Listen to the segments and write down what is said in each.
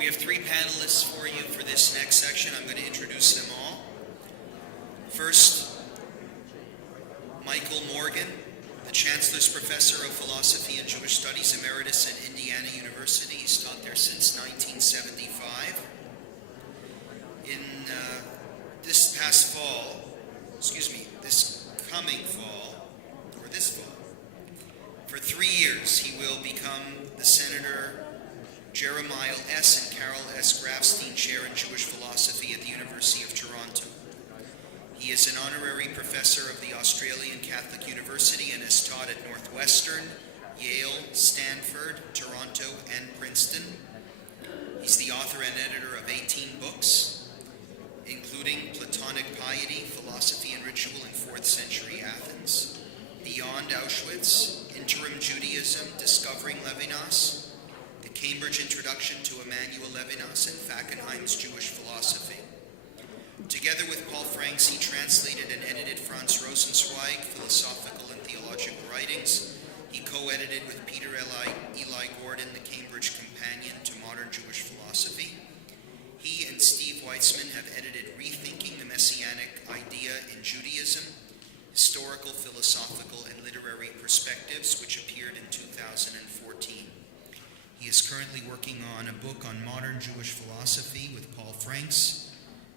We have three panelists for you for this next section. I'm going to introduce them all. First, Michael Morgan, the Chancellor's Professor of Philosophy and Jewish Studies, Emeritus at Indiana University. He's taught there since 1975. In this coming fall, for 3 years, he will become the Senator Jeremiah S. and Carol S. Grafstein Chair in Jewish Philosophy at the University of Toronto. He is an honorary professor of the Australian Catholic University and has taught at Northwestern, Yale, Stanford, Toronto, and Princeton. He's the author and editor of 18 books, including Platonic Piety, Philosophy and Ritual in 4th Century Athens, Beyond Auschwitz, Interim Judaism, Discovering Levinas, The Cambridge Introduction to Emmanuel Levinas, and Fackenheim's Jewish Philosophy. Together with Paul Franks, he translated and edited Franz Rosenzweig, Philosophical and Theological Writings. He co-edited with Peter Elie Gordon, The Cambridge Companion to Modern Jewish Philosophy. He and Steve Weitzman have edited Rethinking the Messianic Idea in Judaism, Historical, Philosophical, and Literary Perspectives, which appeared in 2014. He is currently working on a book on modern Jewish philosophy with Paul Franks,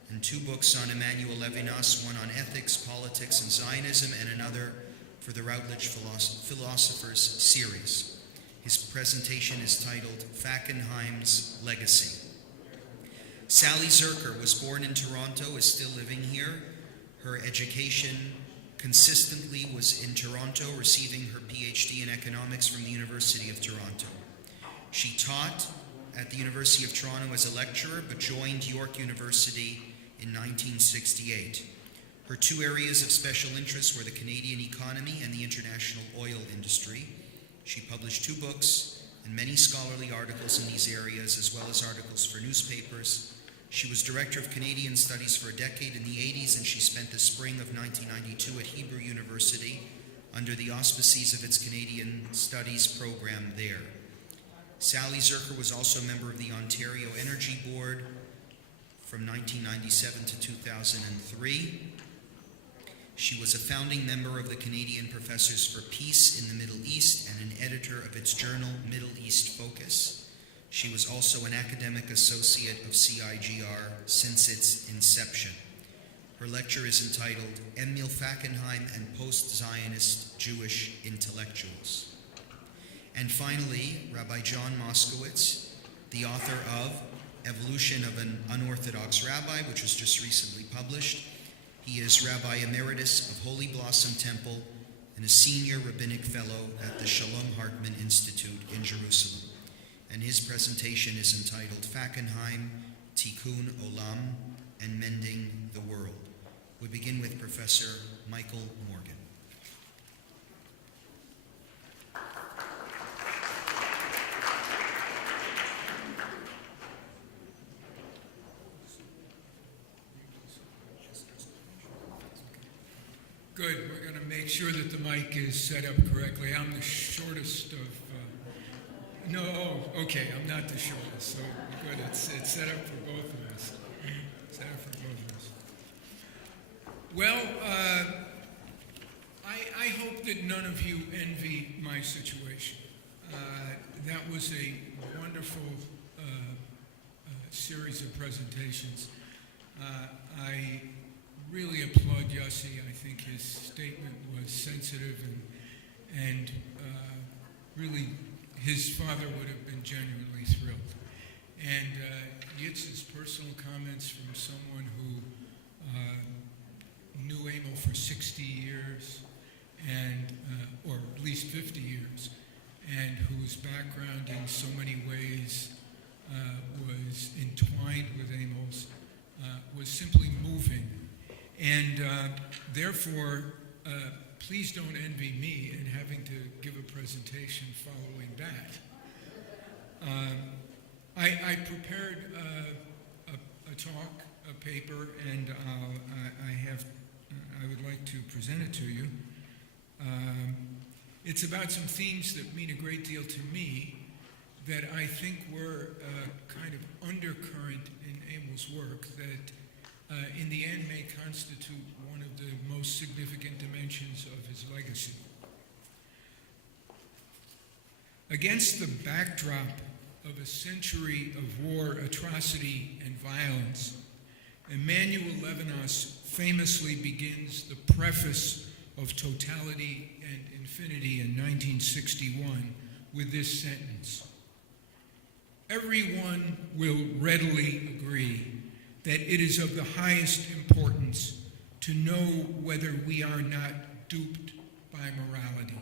and 2 books on Emmanuel Levinas, one on ethics, politics, and Zionism, and another for the Routledge Philosophers series. His presentation is titled Fackenheim's Legacy. Sally Zerker was born in Toronto, is still living here. Her education consistently was in Toronto, receiving her PhD in economics from the University of Toronto. She taught at the University of Toronto as a lecturer, but joined York University in 1968. Her 2 areas of special interest were the Canadian economy and the international oil industry. She published 2 books and many scholarly articles in these areas, as well as articles for newspapers. She was Director of Canadian Studies for a decade in the 80s, and she spent the spring of 1992 at Hebrew University under the auspices of its Canadian Studies program there. Sally Zerker was also a member of the Ontario Energy Board from 1997 to 2003. She was a founding member of the Canadian Professors for Peace in the Middle East and an editor of its journal Middle East Focus. She was also an academic associate of CIJR since its inception. Her lecture is entitled Emil Fackenheim and Post-Zionist Jewish Intellectuals. And finally, Rabbi John Moscowitz, the author of Evolution of an Unorthodox Rabbi, which was just recently published. He is Rabbi Emeritus of Holy Blossom Temple and a senior rabbinic fellow at the Shalom Hartman Institute in Jerusalem. And his presentation is entitled Fackenheim, Tikkun Olam, and Mending the World. We begin with Professor Michael Morgan. Good. We're going to make sure that the mic is set up correctly. I'm the shortest of... okay, I'm not the shortest, so good. It's set up for both of us. Well, I hope that none of you envy my situation. That was a wonderful series of presentations. I really applaud Yossi. I think his statement was sensitive and really his father would have been genuinely thrilled. And Yitz's personal comments from someone who knew Emil for 60 years, and or at least 50 years, and whose background in so many ways was entwined with Emil's, was simply moving. And therefore, please don't envy me in having to give a presentation following that. I prepared a talk, a paper, and I would like to present it to you. It's about some themes that mean a great deal to me, that I think were a kind of undercurrent in Emil's work that in the end may constitute one of the most significant dimensions of his legacy. Against the backdrop of a century of war, atrocity, and violence, Emmanuel Levinas famously begins the preface of Totality and Infinity in 1961 with this sentence: "Everyone will readily agree that it is of the highest importance to know whether we are not duped by morality.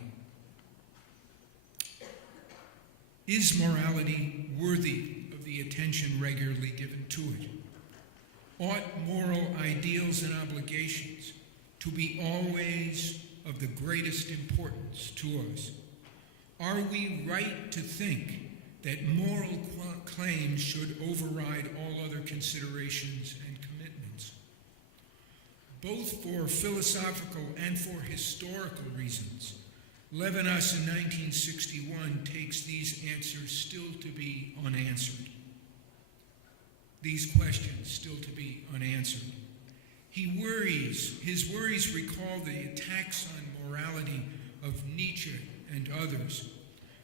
Is morality worthy of the attention regularly given to it? Ought moral ideals and obligations to be always of the greatest importance to us? Are we right to think that moral claims should override all other considerations and commitments? Both for philosophical and for historical reasons, Levinas in 1961 takes these answers still to be unanswered. These questions still to be unanswered. His worries recall the attacks on morality of Nietzsche and others,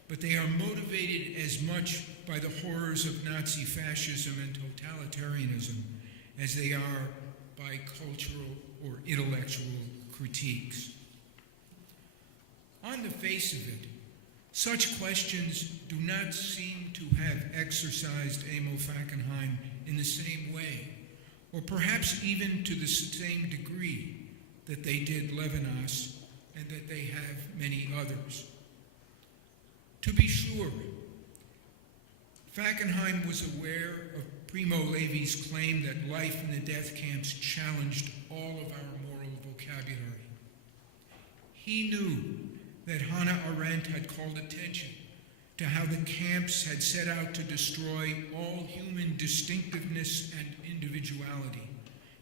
but they are motivated as much by the horrors of Nazi fascism and totalitarianism as they are by cultural or intellectual critiques. On the face of it, such questions do not seem to have exercised Emil Fackenheim in the same way, or perhaps even to the same degree that they did Levinas and that they have many others. To be sure, Fackenheim was aware of Primo Levi's claim that life in the death camps challenged all of our moral vocabulary. He knew that Hannah Arendt had called attention to how the camps had set out to destroy all human distinctiveness and individuality,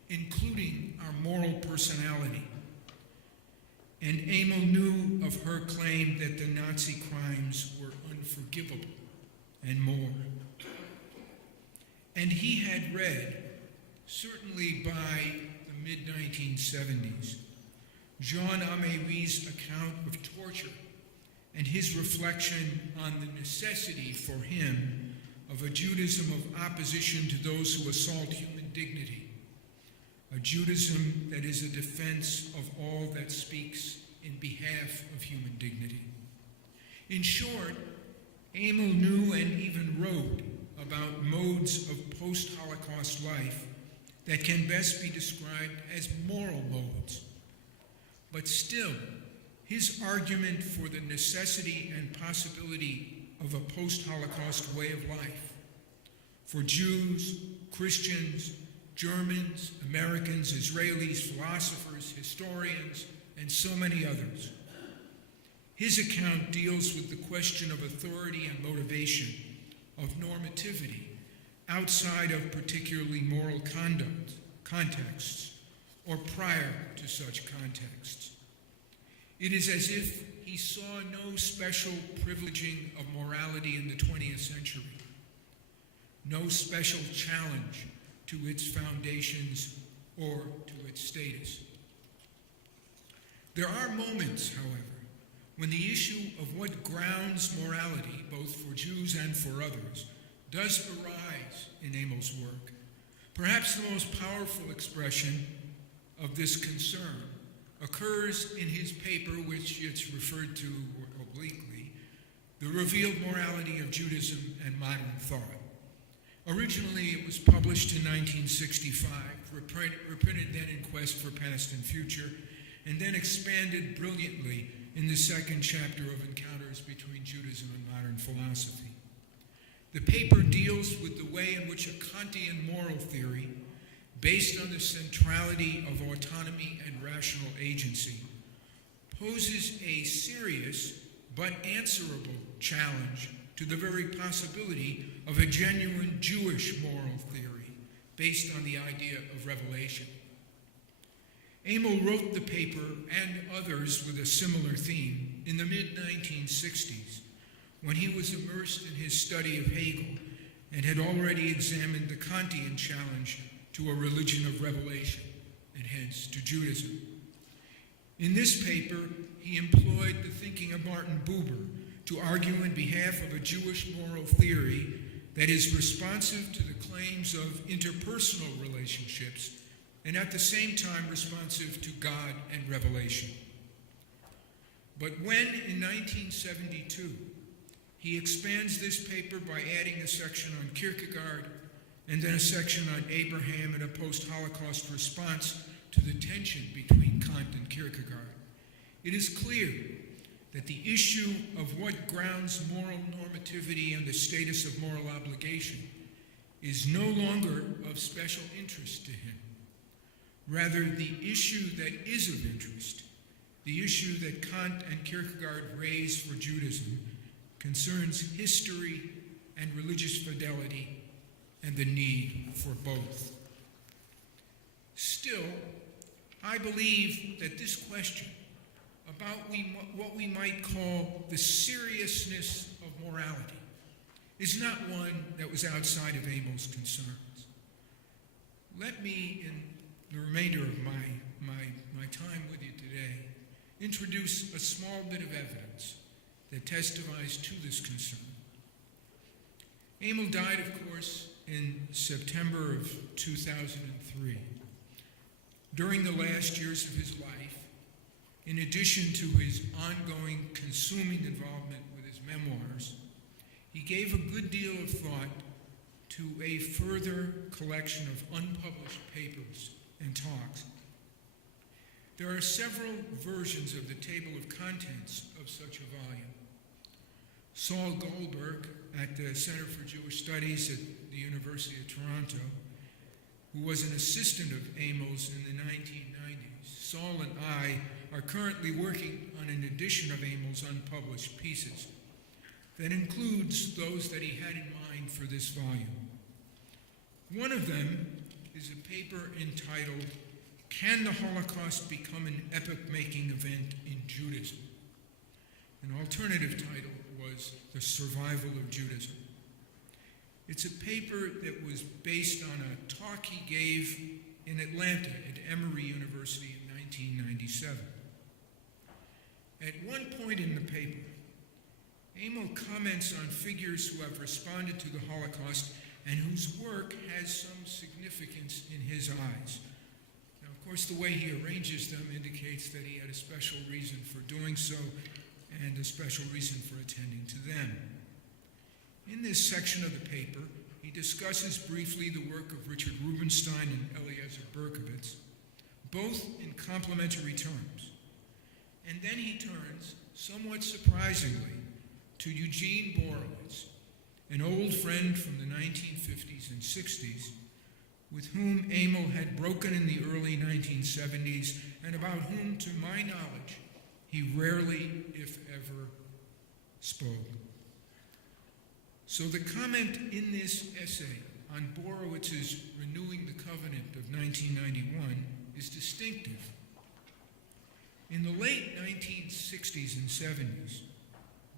including our moral personality. And Emil knew of her claim that the Nazi crimes were unforgivable and more. And he had read, certainly by the mid-1970s, Jean Améry's account of torture and his reflection on the necessity for him of a Judaism of opposition to those who assault human dignity, a Judaism that is a defense of all that speaks in behalf of human dignity. In short, Emil knew and even wrote about modes of post-Holocaust life that can best be described as moral modes. But still, his argument for the necessity and possibility of a post-Holocaust way of life for Jews, Christians, Germans, Americans, Israelis, philosophers, historians, and so many others. His account deals with the question of authority and motivation, of normativity, outside of particularly moral contexts, or prior to such contexts. It is as if he saw no special privileging of morality in the 20th century, no special challenge to its foundations or to its status. There are moments, however, when the issue of what grounds morality, both for Jews and for others, does arise in Emil's work. Perhaps the most powerful expression of this concern occurs in his paper, which it's referred to obliquely, The Revealed Morality of Judaism and Modern Thought. Originally, it was published in 1965, reprinted then in Quest for Past and Future, and then expanded brilliantly in the second chapter of Encounters Between Judaism and Modern Philosophy. The paper deals with the way in which a Kantian moral theory, based on the centrality of autonomy and rational agency, poses a serious but answerable challenge to the very possibility of a genuine Jewish moral theory based on the idea of revelation. Emil wrote the paper and others with a similar theme in the mid-1960s, when he was immersed in his study of Hegel and had already examined the Kantian challenge to a religion of revelation, and hence to Judaism. In this paper, he employed the thinking of Martin Buber to argue in behalf of a Jewish moral theory that is responsive to the claims of interpersonal relationships and at the same time responsive to God and revelation. But when, in 1972, he expands this paper by adding a section on Kierkegaard and then a section on Abraham and a post-Holocaust response to the tension between Kant and Kierkegaard, it is clear that the issue of what grounds moral normativity and the status of moral obligation is no longer of special interest to him. Rather, the issue that is of interest, the issue that Kant and Kierkegaard raised for Judaism, concerns history and religious fidelity and the need for both. Still, I believe that this question about what we might call the seriousness of morality is not one that was outside of Emil's concerns. Let me, in the remainder of my time with you today, introduce a small bit of evidence that testifies to this concern. Emil died, of course, in September of 2003. During the last years of his life, in addition to his ongoing consuming involvement with his memoirs, he gave a good deal of thought to a further collection of unpublished papers and talks. There are several versions of the table of contents of such a volume. Saul Goldberg at the Center for Jewish Studies at the University of Toronto, who was an assistant of Emil's in the 1990s, Saul and I are currently working on an edition of Emil's unpublished pieces that includes those that he had in mind for this volume. One of them is a paper entitled, "Can the Holocaust Become an Epoch-Making Event in Judaism?" An alternative title was "The Survival of Judaism." It's a paper that was based on a talk he gave in Atlanta at Emory University in 1997. At one point in the paper, Emil comments on figures who have responded to the Holocaust and whose work has some significance in his eyes. Now, of course, the way he arranges them indicates that he had a special reason for doing so and a special reason for attending to them. In this section of the paper, he discusses briefly the work of Richard Rubinstein and Eleazar Berkovitz, both in complimentary terms. And then he turns, somewhat surprisingly, to Eugene Borowitz, an old friend from the 1950s and 60s, with whom Emil had broken in the early 1970s, and about whom, to my knowledge, he rarely, if ever, spoke. So the comment in this essay on Borowitz's Renewing the Covenant of 1991 is distinctive. In the late 1960s and 70s,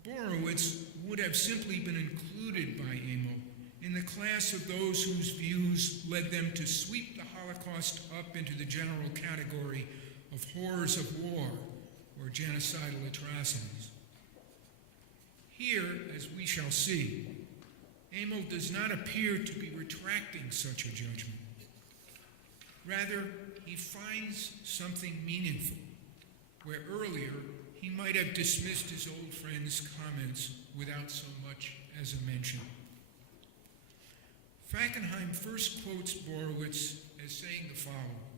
Borowitz would have simply been included by Emil in the class of those whose views led them to sweep the Holocaust up into the general category of horrors of war or genocidal atrocities. Here, as we shall see, Emil does not appear to be retracting such a judgment. Rather, he finds something meaningful, where earlier he might have dismissed his old friend's comments without so much as a mention. Fackenheim first quotes Borowitz as saying the following.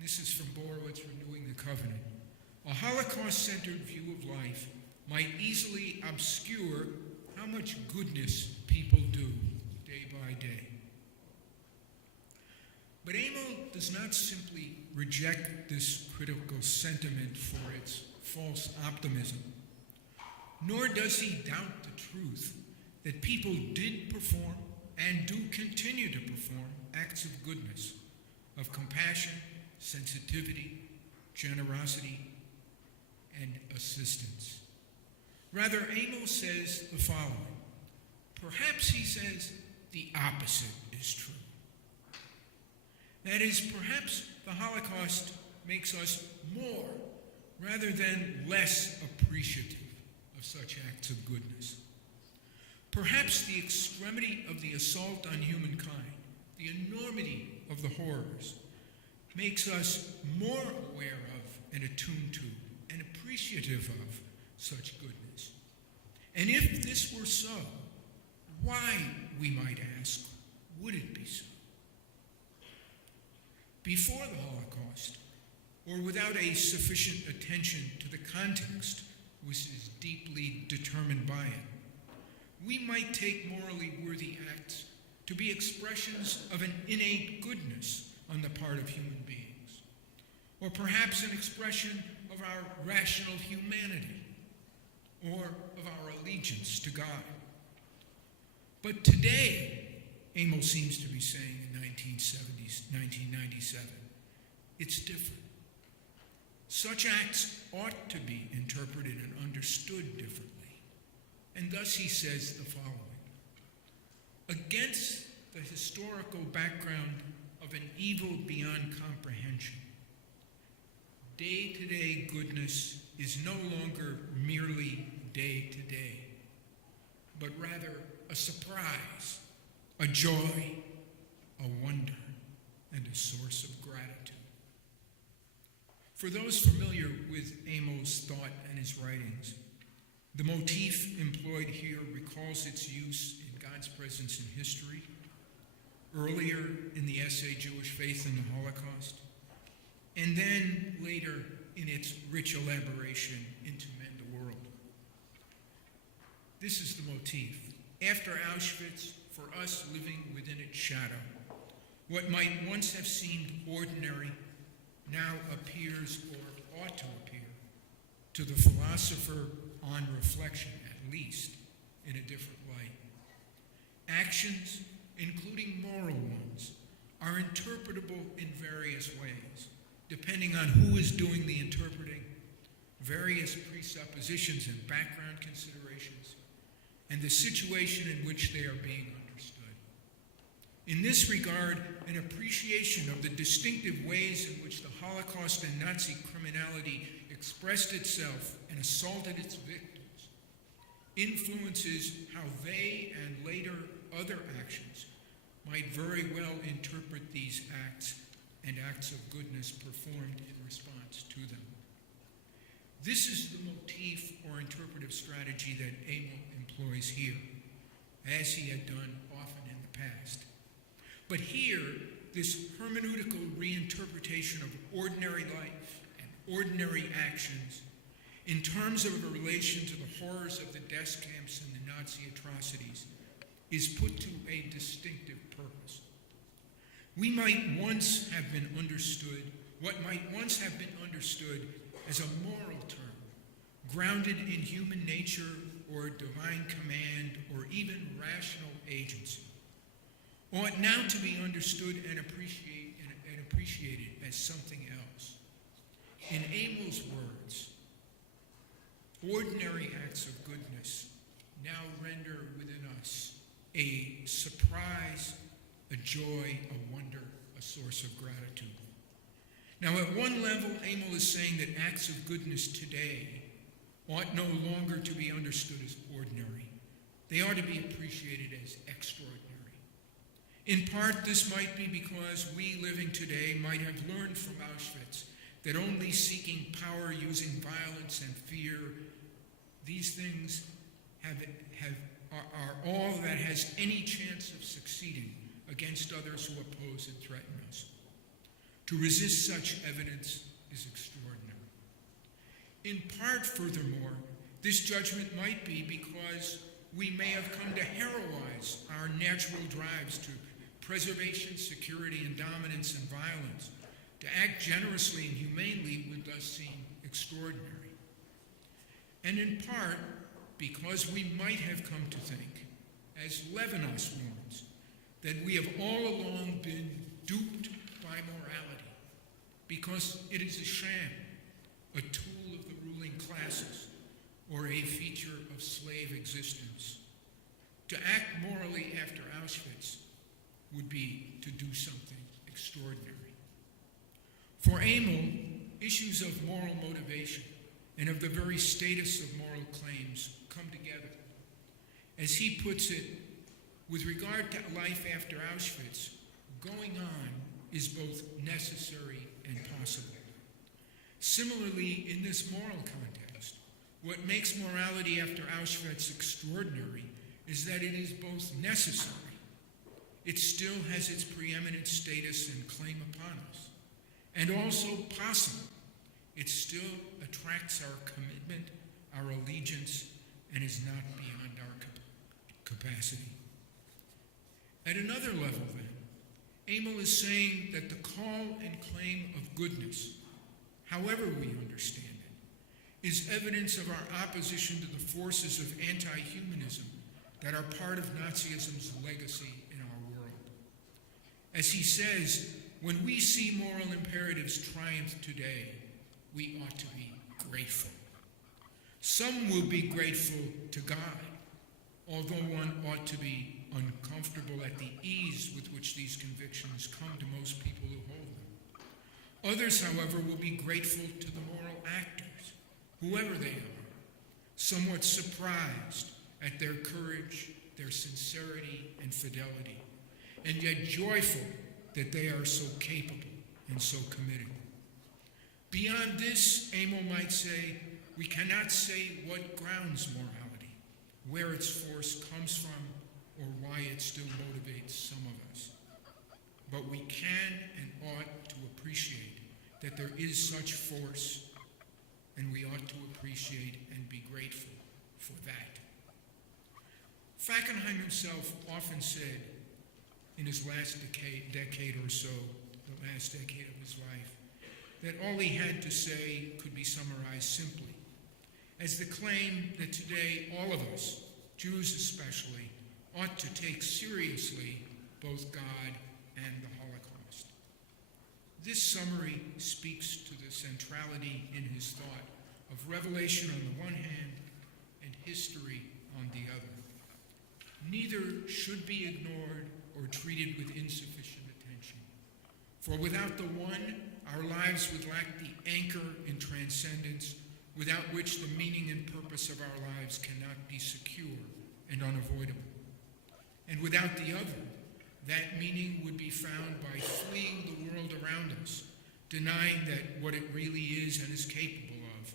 This is from Borowitz, Renewing the Covenant. A Holocaust-centered view of life might easily obscure how much goodness people do day by day. But Emil does not simply reject this critical sentiment for its false optimism, nor does he doubt the truth that people did perform and do continue to perform acts of goodness, of compassion, sensitivity, generosity, and assistance. Rather, Emil says the following. Perhaps he says the opposite is true. That is, perhaps the Holocaust makes us more rather than less appreciative of such acts of goodness. Perhaps the extremity of the assault on humankind, the enormity of the horrors, makes us more aware of and attuned to and appreciative of such goodness. And if this were so, why, we might ask, would it be so? Before the Holocaust, or without a sufficient attention to the context which is deeply determined by it, we might take morally worthy acts to be expressions of an innate goodness on the part of human beings, or perhaps an expression of our rational humanity, or of our allegiance to God. But today, Emil seems to be saying in 1997, it's different. Such acts ought to be interpreted and understood differently. And thus he says the following. Against the historical background of an evil beyond comprehension, day-to-day goodness is no longer merely day-to-day, but rather a surprise, a joy, a wonder, and a source of gratitude. For those familiar with Emil's thought and his writings, the motif employed here recalls its use in God's presence in history, earlier in the essay Jewish Faith in the Holocaust, and then later in its rich elaboration in To Mend the World. This is the motif. After Auschwitz, for us living within its shadow, what might once have seemed ordinary now appears, or ought to appear, to the philosopher on reflection, at least, in a different light. Actions, including moral ones, are interpretable in various ways, depending on who is doing the interpreting, various presuppositions and background considerations, and the situation in which they are being understood. In this regard, an appreciation of the distinctive ways in which the Holocaust and Nazi criminality expressed itself and assaulted its victims influences how they and later other actions might very well interpret these acts and acts of goodness performed in response to them. This is the motif or interpretive strategy that Emil employs here, as he had done often in the past. But here, this hermeneutical reinterpretation of ordinary life and ordinary actions in terms of a relation to the horrors of the death camps and the Nazi atrocities is put to a distinctive purpose. We might once have been understood, what might once have been understood as a moral term, grounded in human nature or divine command or even rational agency, ought now to be understood and appreciated as something else. In Emil's words, ordinary acts of goodness now render within us a surprise, a joy, a wonder, a source of gratitude. Now, at one level, Emil is saying that acts of goodness today ought no longer to be understood as ordinary. They ought to be appreciated as extraordinary. In part, this might be because we living today might have learned from Auschwitz that only seeking power using violence and fear, these things are all that has any chance of succeeding against others who oppose and threaten us. To resist such evidence is extraordinary. In part, furthermore, this judgment might be because we may have come to heroize our natural drives to preservation, security, and dominance and violence. To act generously and humanely would thus seem extraordinary. And in part, because we might have come to think, as Levinas warns, that we have all along been duped by morality, because it is a sham, a tool of the ruling classes, or a feature of slave existence. To act morally after Auschwitz would be to do something extraordinary. For Emil, issues of moral motivation and of the very status of moral claims come together. As he puts it, with regard to life after Auschwitz, going on is both necessary and possible. Similarly, in this moral context, what makes morality after Auschwitz extraordinary is that it is both necessary, it still has its preeminent status and claim upon us, and also possible. It still attracts our commitment, our allegiance, and is not beyond our capacity. At another level, then, Emil is saying that the call and claim of goodness, however we understand it, is evidence of our opposition to the forces of anti-humanism that are part of Nazism's legacy in our world. As he says, when we see moral imperatives triumph today, we ought to be grateful. Some will be grateful to God, although one ought to be uncomfortable at the ease with which these convictions come to most people who hold them. Others, however, will be grateful to the moral actors, whoever they are, somewhat surprised at their courage, their sincerity, and fidelity, and yet joyful that they are so capable and so committed. Beyond this, Emil might say, we cannot say what grounds morality, where its force comes from, or why it still motivates some of us. But we can and ought to appreciate that there is such force, and we ought to appreciate and be grateful for that. Fackenheim himself often said in his last decade or so, the last decade of his life, that all he had to say could be summarized simply as the claim that today all of us, Jews especially, ought to take seriously both God and the Holocaust. This summary speaks to the centrality in his thought of revelation on the one hand and history on the other. Neither should be ignored or treated with insufficient attention. For without the one, our lives would lack the anchor in transcendence without which the meaning and purpose of our lives cannot be secure and unavoidable. And without the other, that meaning would be found by fleeing the world around us, denying that what it really is and is capable of,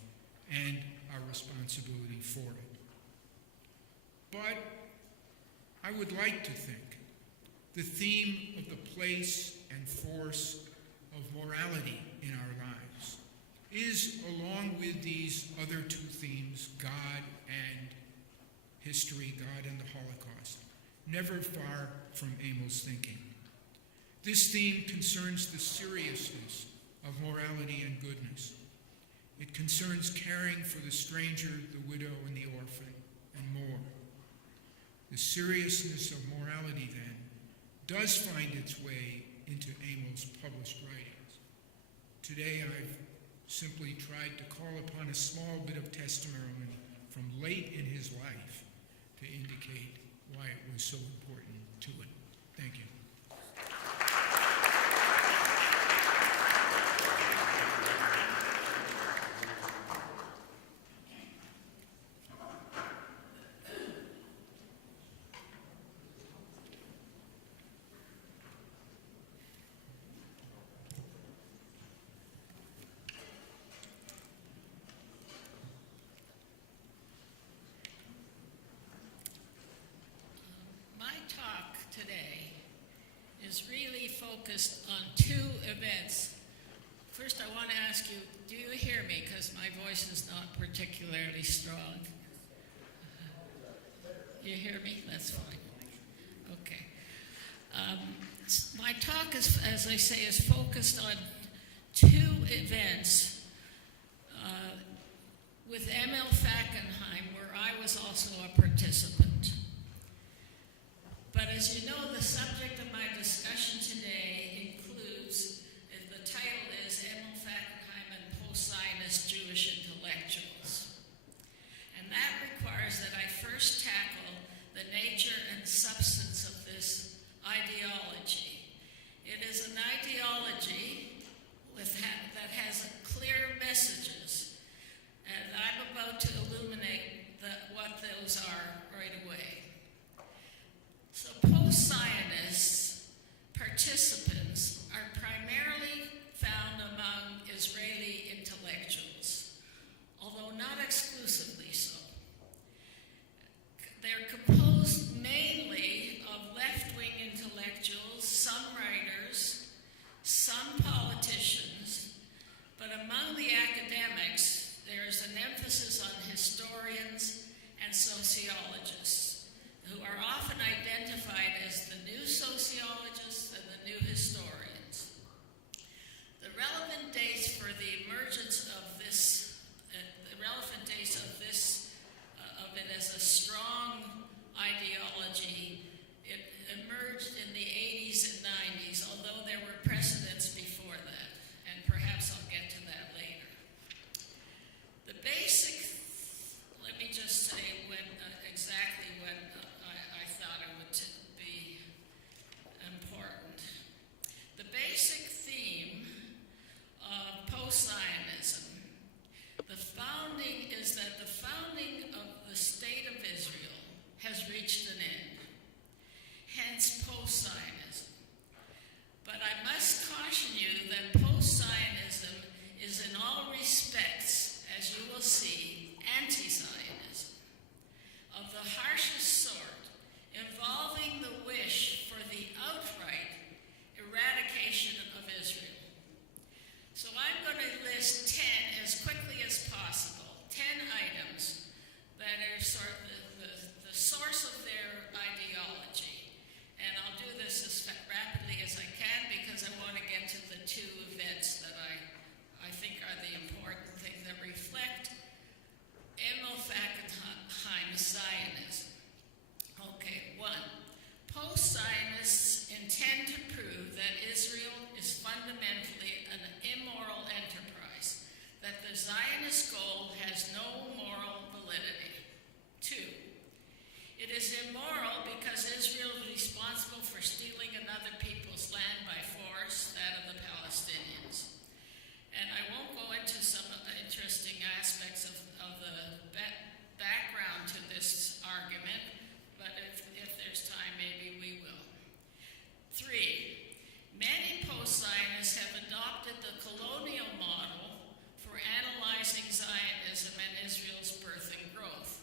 and our responsibility for it. But I would like to think the theme of the place and force of morality in our lives is, along with these other two themes, God and history, God and the Holocaust, never far from Emil's thinking. This theme concerns the seriousness of morality and goodness. It concerns caring for the stranger, the widow, and the orphan, and more. The seriousness of morality, then, does find its way into Emil's published writings. Today, I've simply tried to call upon a small bit of testimony from late in his life to indicate why it was so important to it. Thank you. Is really focused on two events. First, I want to ask you, do you hear me? Because my voice is not particularly strong. You hear me? That's fine. Okay. My talk, is, as I say, is focused on two events with Emil Fackenheim, where I was also a participant. But as you know, the subject of my discussion today includes, the title is Emil Fackenheim and Post-Zionist Jewish Intellectuals. And emphasis on historians and sociologists, who are often identified as the new sociologists and the new historians. The relevant dates for the emergence of this, of it as a strong ideology, it emerged in the 80s and 90s, although there were precedents before that, and perhaps I'll get to that later. The basic, let me just say exactly what I thought it would be important. The basic theme of post-Zionism, is that the founding of the State of Israel has reached an end, hence post-Zionism. But I must caution you that post-Zionism is in all respects, as you will see, anti-Zionism, of the harshest sort, involving the wish for the outright eradication of Israel. So I'm going to list 10 as quickly as possible, 10 items that are sort of the source of their ideology. And I'll do this as rapidly as I can because I want to get to the two events that I think are the important things that reflect Emil Fackenheim's Zionism. Okay, 1. Post-Zionists intend to prove that Israel is fundamentally an immoral enterprise, that the Zionist goal has no moral validity. 2. It is immoral because Israel is responsible for stealing another people's land by force, that of the Palestinians. And I won't go into some interesting aspects of the background to this argument, but if there's time, maybe we will. 3. Many post-Zionists have adopted the colonial model for analyzing Zionism and Israel's birth and growth.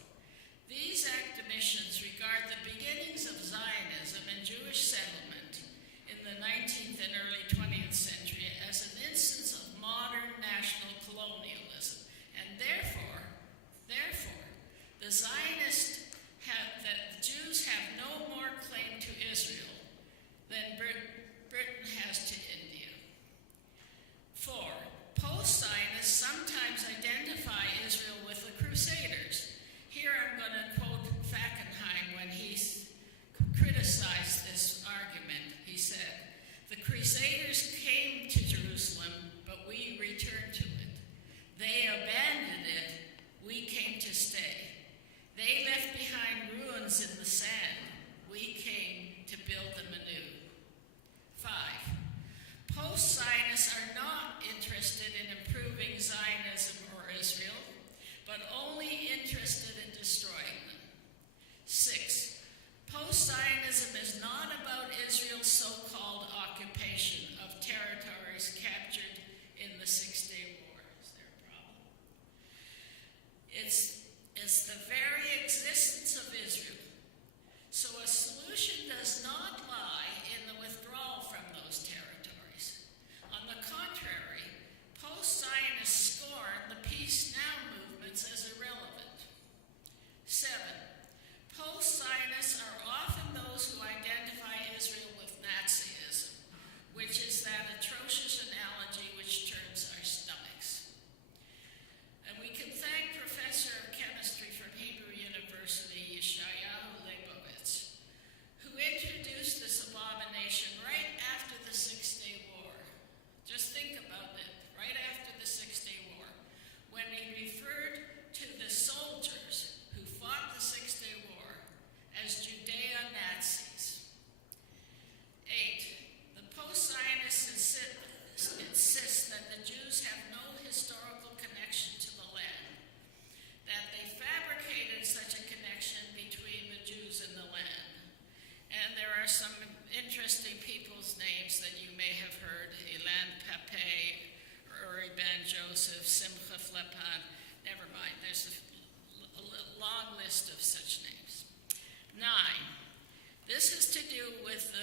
These academicians regard the beginnings of Zionism and Jewish settlement in the 19th and early 20th century as an instance of modern national colonialism, and therefore, the Zionists that the Jews have no more claim to Israel than Britain has to India. 4. Post-Zionists sometimes identify Israel with the Crusaders. Here I'm going to quote Fackenheim when he criticized this argument. He said, "The Crusaders came to Jerusalem, but we returned to it. They abandoned it, we came to stay. They left behind ruins in the sand, we came to build them anew." 5. Post-Zionists are not interested in improving Zionism or Israel, but only interested in destroying them. 6. Post-Zionism is not about Israel's so-called occupation of territories captured in the Six-Day War. Is there a problem? It's the very existence of Israel. So a solution does not lie in the withdrawal from those territories. On the contrary, post-Zionists scorn the peace now movements as irrelevant. 7. Post-Zionists are often those who identify Israel with Nazism, which is that atrocious analogy which turns our stomachs. And we can thank Professor of Chemistry from Hebrew University, Moscowitz, who introduced this abomination right after the Six-Day War. Just think about it, right after the Six-Day War, when he referred to the soldiers who fought the Six-Day War as Judeo-Nazis. 8. The post-Zionists insist that the Jews have no historical connection to the land, that they fabricated such a connection between the Jews and the land. And there are some interesting people's names that you may have heard: Ilan Pape, Uri Ben Joseph, Simcha Flepan. Never mind, there's a long list of such names. 9. This is to do with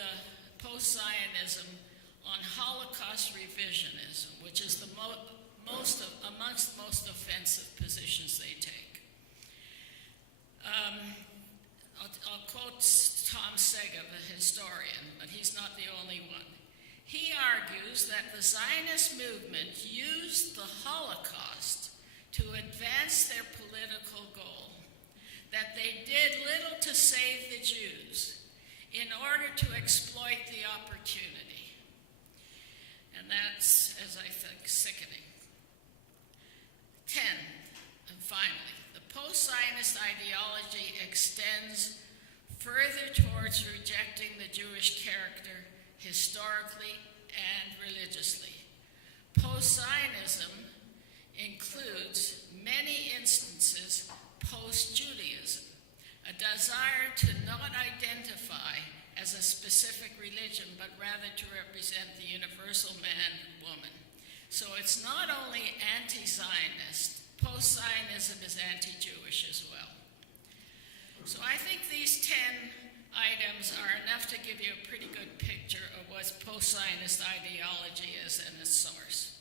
post-Zionism on Holocaust revisionism, which is the amongst the most offensive positions they take. I'll quote Tom Segev, a historian, but he's not the only one. He argues that the Zionist movement used the Holocaust to advance their political goal, that they did little to save the Jews in order to exploit the opportunity. And that's, as I think, sickening. 10, and finally, the post-Zionist ideology extends further towards rejecting the Jewish character historically and religiously. Post-Zionism includes many instances post-Judaism, a desire to not identify as a specific religion, but rather to represent the universal man-woman. So it's not only anti-Zionist, post-Zionism is anti-Jewish as well. So I think these 10 items are enough to give you a pretty good picture of what post-Zionist ideology is and its source.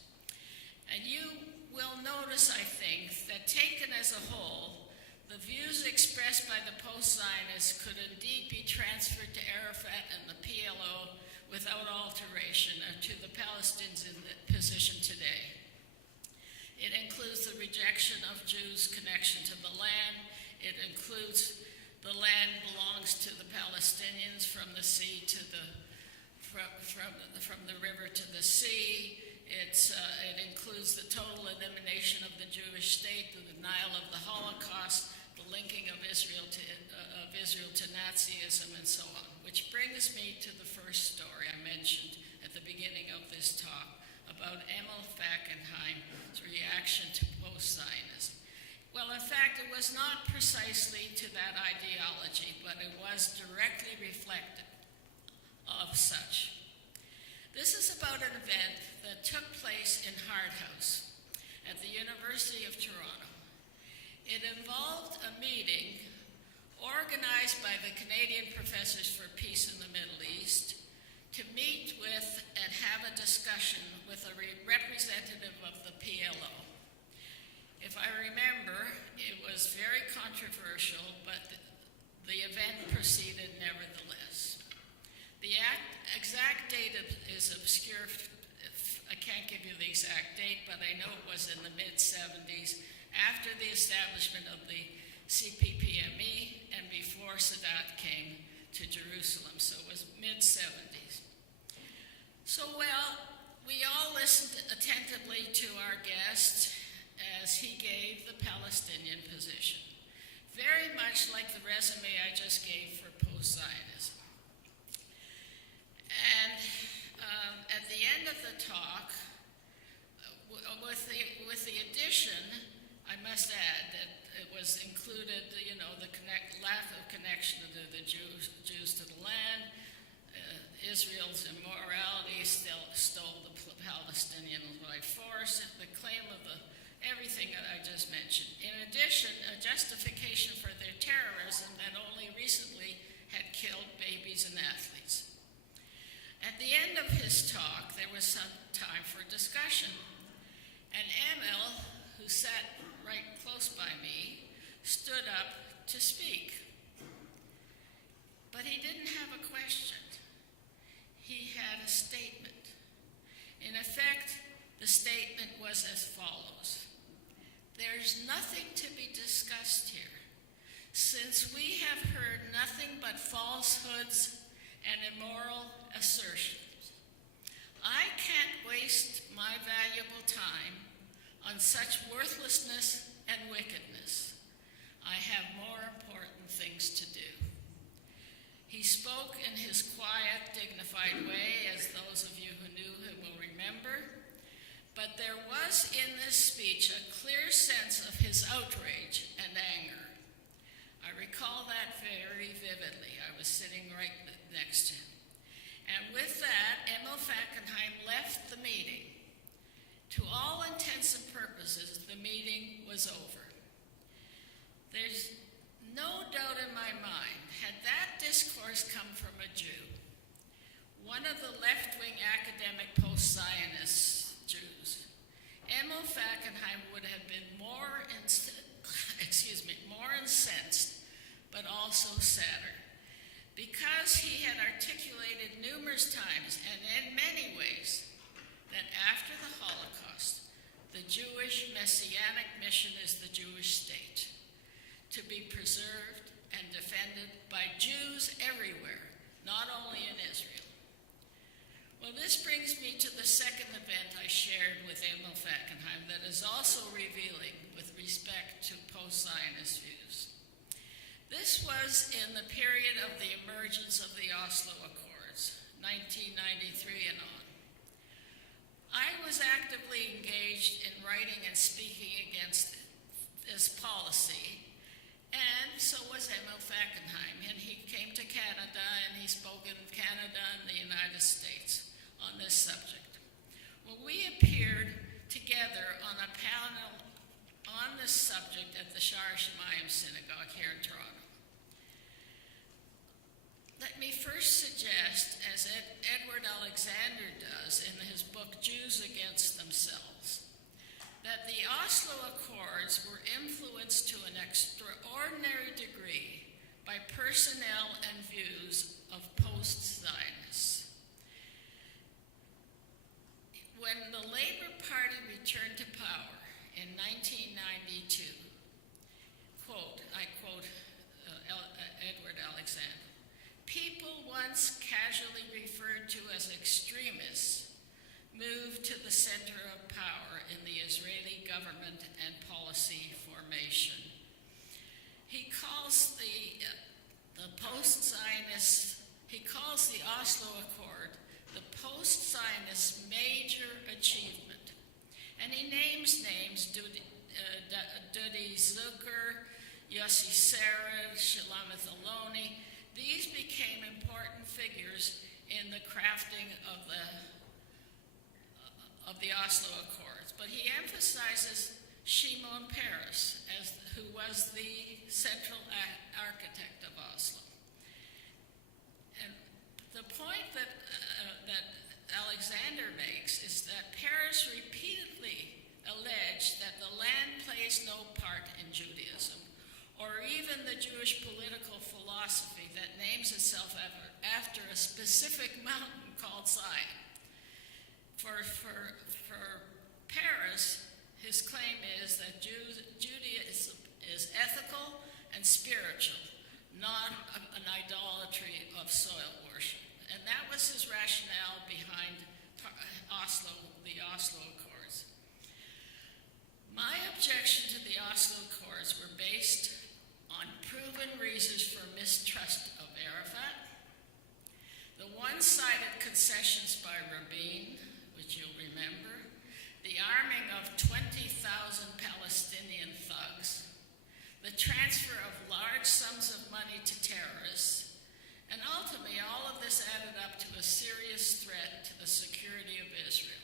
And you will notice, I think, that taken as a whole, the views expressed by the post-Zionists could indeed be transferred to Arafat and the PLO without alteration to the Palestinian position today. It includes the rejection of Jews' connection to the land. It includes the land belongs to the Palestinians from the sea to the from the river to the sea. It includes the total elimination of the Jewish state, the denial of the Holocaust, the linking of Israel to Nazism, and so on. Which brings me to the first story I mentioned at the beginning of this talk about Emil Fackenheim's reaction to post-Zionism. Well, in fact, it was not precisely to that ideology, but it was directly reflective of such. This is about an event that took place in Harthouse at the University of Toronto. It involved a meeting organized by the Canadian Professors for Peace in the Middle East to meet with and have a discussion with a representative of the PLO. If I remember, it was very controversial, but the event proceeded nevertheless. The exact date is obscure. I can't give you the exact date, but I know it was in the mid-70s, after the establishment of the CPPME and before Sadat came to Jerusalem, so it was mid-70s. So, well, we all listened attentively to our guest as he gave the Palestinian position, very much like the resume I just gave for post-Zionism. And at the end of the talk, with the addition, I must add that it was included, the lack of connection to the Jews to the land, Israel's immorality stole the Palestinians by force, the claim of everything that I just mentioned. In addition, a justification for their terrorism that only recently had killed babies and athletes. At the end of his talk, there was some time for discussion. And Emil, who sat right close by me, stood up to speak. But he didn't have a question. He had a statement. In effect, the statement was as follows. There's nothing to be discussed here, since we have heard nothing but falsehoods and immoral assertions. I can't waste my valuable time on such worthlessness and wickedness. I have more important things to do. He spoke in his quiet, dignified way, as those of you who knew him will remember. But there was in this speech a clear sense of his outrage and anger. I recall that very vividly. I was sitting right next to him. And with that, Emil Fackenheim left the meeting. To all intents and purposes, the meeting was over. There's no doubt in my mind, had that discourse come from a Jew, one of the left-wing academic post-Zionist Jews, Emil Fackenheim also sadder, because he had articulated numerous times and in many ways that after the Holocaust, the Jewish messianic mission is the Jewish state, to be preserved and defended by Jews everywhere, not only in Israel. Well, this brings me to the second event I shared with Emil Fackenheim that is also revealing with respect to post-Zionist views. This was in the period of the emergence of the Oslo Accords, 1993 and on. I was actively engaged in writing and speaking against this policy, and so was Emil Fackenheim, and he came to Canada and he spoke in Canada and the United States on this subject. Well, we appeared together on a panel on this subject at the Shalom Synagogue here in Toronto. Let me first suggest, as Edward Alexander does in his book Jews Against Themselves, that the Oslo Accords were influenced to an extraordinary degree by personnel and views of post-Zionists. When the Labour Party returned to power in 1992, I quote Edward Alexander, people once casually referred to as extremists moved to the center of power in the Israeli government and policy formation. He calls the post-Zionist, he calls the Oslo Accord the post-Zionist major achievement. And he names Dudi Zerker, Yossi Sered, Shalom. These became important figures in the crafting of the Oslo Accords. But he emphasizes Shimon Peres, who was the central architect of Oslo. And the point that Alexander makes is that Peres repeatedly alleged that the land plays no part in Judaism, or even the Jewish political philosophy that names itself after a specific mountain called Zion. For Peres, his claim is that Judaism is ethical and spiritual, not an idolatry of soil worship. And that was his rationale behind the Oslo Accords. My objection to the Oslo Accords were based on proven reasons for mistrust of Arafat, the one-sided concessions by Rabbi, which you'll remember, the arming of 20,000 Palestinian thugs, the transfer of large sums of money to terrorists, and ultimately all of this added up to a serious threat to the security of Israel.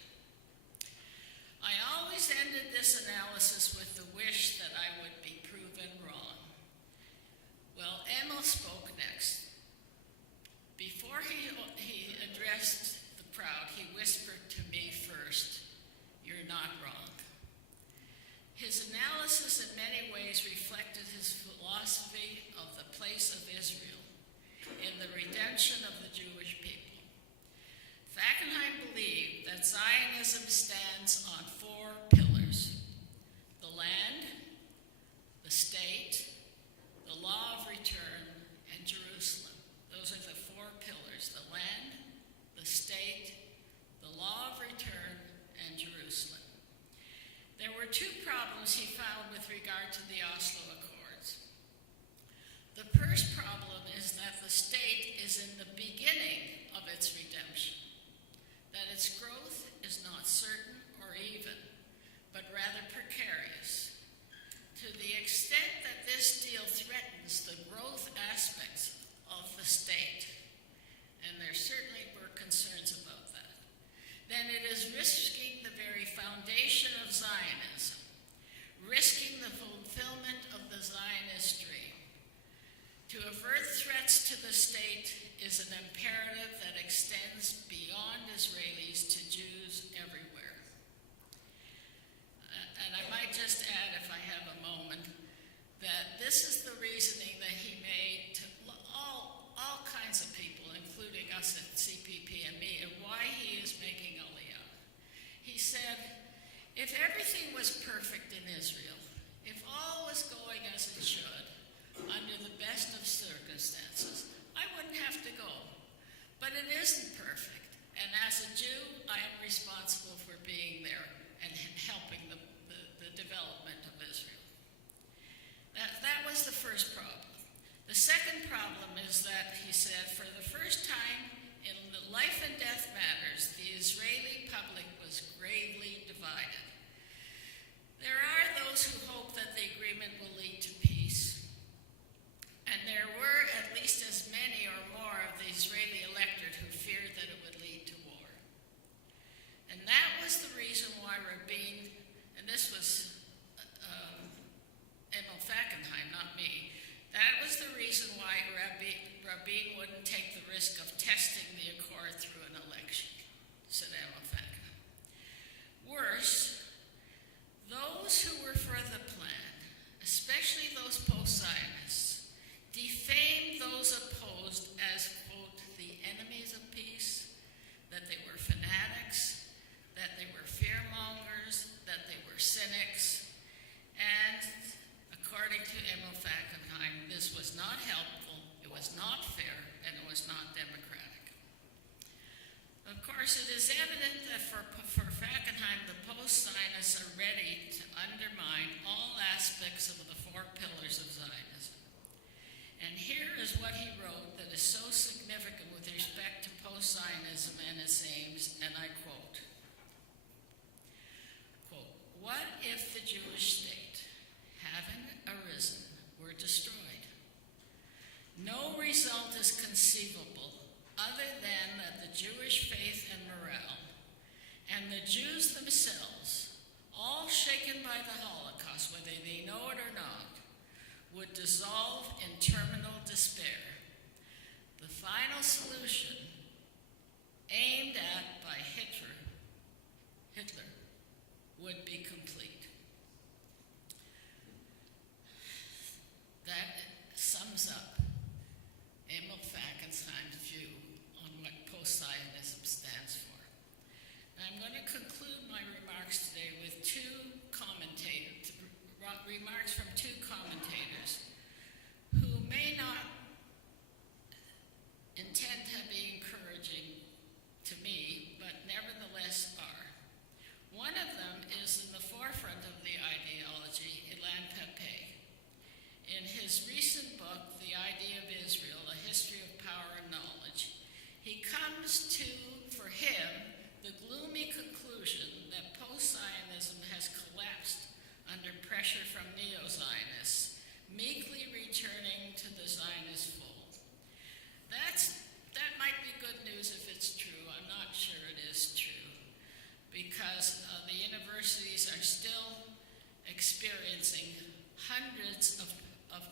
And here is what he wrote that is so significant with respect to post-Zionism and its aims, and I quote, "What if the Jewish state, having arisen, were destroyed? No result is conceivable other than that the Jewish faith and morale, and the Jews themselves, all shaken by the Holocaust, whether they know it or not, would dissolve in terminal despair. The final solution aimed at by Hitler would be complete." That sums up Emil Fackenheim's view on what post-Zionism stands for. And I'm going to conclude my remarks today with remarks from two commentators who may not intend to be encouraging to me, but nevertheless are. One of them is in the forefront of the ideology, Ilan Pappé. In his recent book, The Idea of Israel, A History of Power and Knowledge, he comes to, for him, the gloomy conclusion that post-Zionism has collapsed under pressure from neo-Zionists, meekly returning to the Zionist fold. That might be good news if it's true. I'm not sure it is true, because the universities are still experiencing hundreds of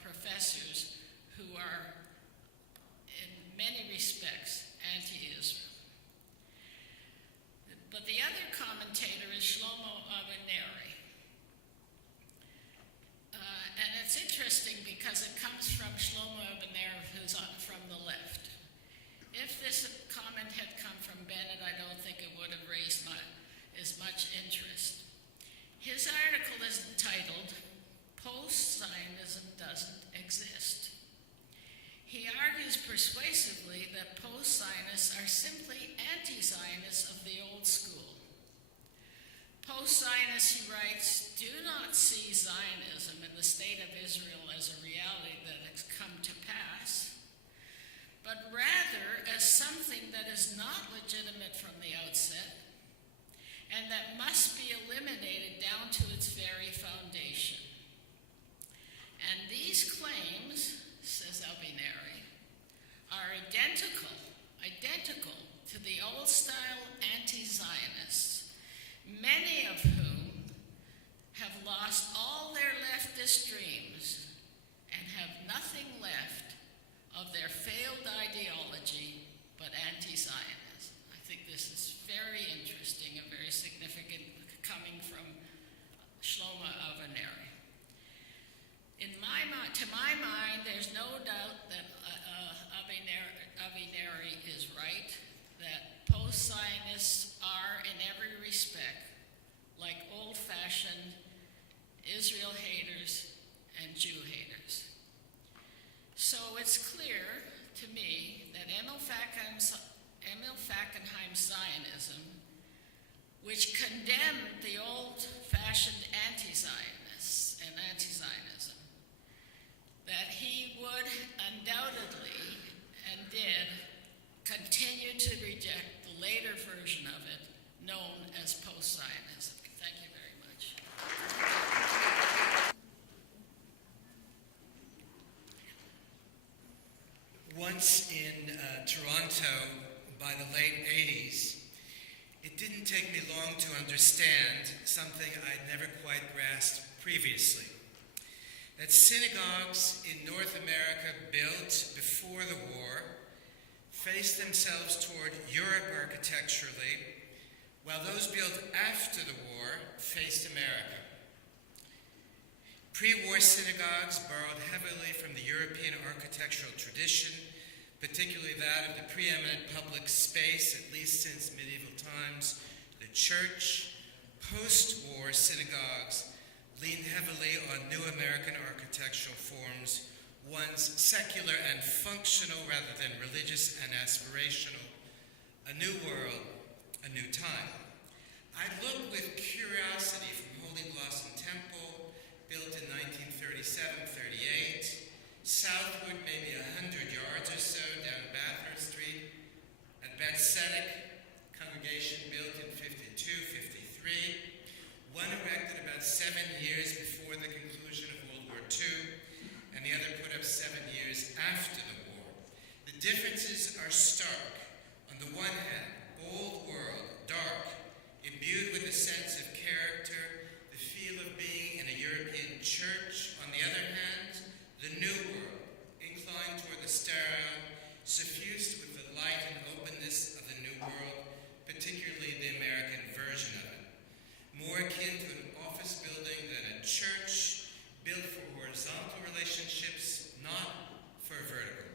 professors who are, in many respects, anti-Israel. But the other commentator is Shlomo Avineri. And it's interesting because it comes from Shlomo Avineri, who's from the left. If this comment had come from Bennett, I don't think it would have raised as much interest. His article is entitled, "Post-Zionism Doesn't Exist." He argues persuasively that post-Zionists are simply anti-Zionists of the old school. Post-Zionists, he writes, do not see Zionism and the state of Israel as a reality that has come to pass, but rather as something that is not legitimate from the outset and that must be eliminated down to its very foundation. And these claims, says Albineri, are identical to the old-style anti-Zionists, many of whom have lost all their leftist dreams and have nothing left of their failed ideology but anti-Zionism. I think this is very interesting and very significant coming from Shlomo Avineri. To my mind, there's no doubt that Avineri is right, that post-Zionists are in every respect like old-fashioned Israel haters and Jew haters. So it's clear to me that Emil Fackenheim's Zionism, which condemned the old-fashioned anti-Zionists and anti-Zionism, that he would undoubtedly and did continue to reject the later version of it known as post-Zionism. Thank you very much. Once in Toronto by the late 80s, it didn't take me long to understand something I'd never quite grasped previously. That synagogues in North America built before the war faced themselves toward Europe architecturally, while those built after the war faced America. Pre-war synagogues borrowed heavily from the European architectural tradition, particularly that of the preeminent public space, at least since medieval times, the church. Post-war synagogues leaned heavily on new American architectural forms, ones secular and functional rather than religious and aspirational. A new world, a new time. I looked with curiosity from Holy Blossom Temple, built in 1937-38, southward maybe The differences are stark. On the one hand, old world, dark, imbued with a sense of character, the feel of being in a European church. On the other hand, the new world, inclined toward the sterile, suffused with the light and openness of the new world, particularly the American version of it. More akin to an office building than a church, built for horizontal relationships, not for a vertical one.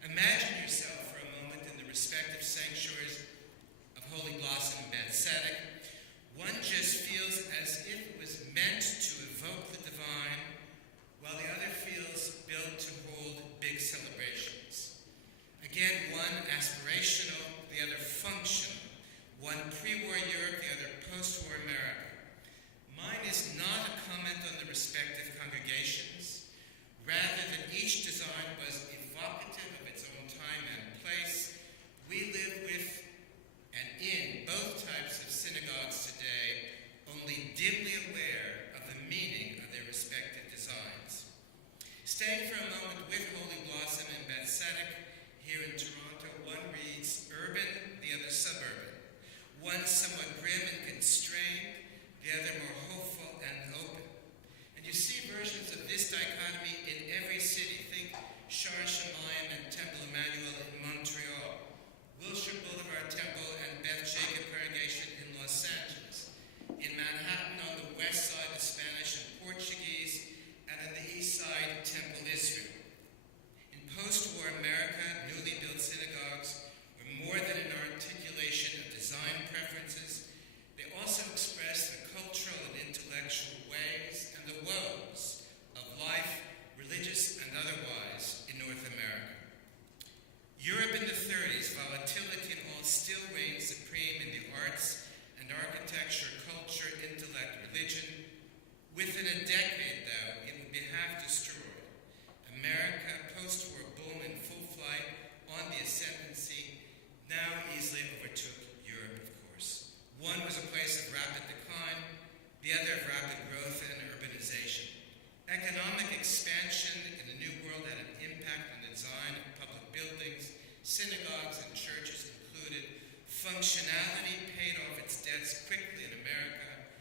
Imagine yourself for a moment in the respective sanctuaries of Holy Blossom and Beth. One just feels as if it was meant to evoke the divine, while the other feels built to hold big celebrations. Again, one aspirational, the other functional. One pre-war Europe, the other post-war America. Mine is not a comment on the respective congregations. Rather than each design was evocative of its own time and place, we live with and in both types of synagogues today, only dimly aware of the meaning of their respective designs. Staying for a moment with Holy Blossom and Beth here in Toronto, one reads urban, the other suburban. One somewhat grim and constrained, the other more hopeful and open. And you see versions of this dichotomy in every city. Think Shar Shemayim and Temple Emmanuel in Montreal, Wilshire Boulevard Temple and Beth Jacob Congregation in Los Angeles, in Manhattan on the west side, the Spanish and Portuguese, and on the east side, Temple Israel. In post-war America, newly built synagogues were more than an articulation of design preferences. They also express the cultural and intellectual ways and the woes of life, religious and otherwise, in North America. Europe in the 30s, volatility and all still reigned supreme in the arts and architecture, culture, intellect, religion. Within a decade, though, it would be half destroyed. America, post-war boom in full flight, on the ascendancy, now easily overtook Europe, of course. One was a place of rapid decline, the other of rapid growth and urbanization. Economic expansion in the New World had an impact on the design of public buildings, synagogues and churches included. Functionality paid off its debts quickly in America,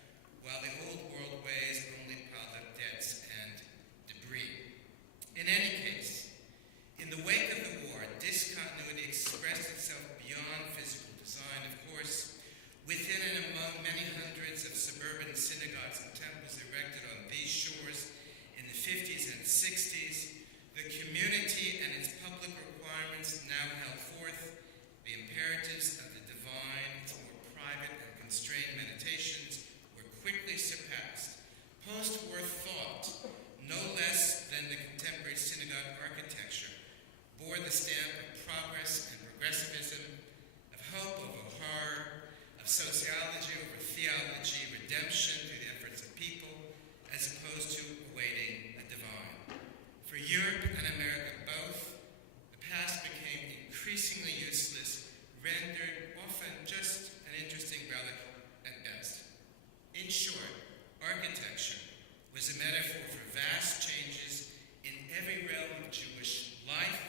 while the old world ways only piled up debts and debris. In any case, in the wake of the war, discontinuity expressed itself beyond physical design, of course, within and among many hundreds of suburban synagogues and temples erected on these shores in the 50s and 60s, the community and its public requirements now held forth the imperatives of the divine, its more private and constrained meditations were quickly surpassed. Post-war thought, no less than the contemporary synagogue architecture, bore the stamp of progress and progressivism, of hope over horror, of sociology over theology, redemption through the efforts of people, as opposed to awaiting a divine. For Europe and America both, the past became increasingly useless, rendered often just an interesting relic at best. In short, architecture was a metaphor for vast changes in every realm of Jewish life,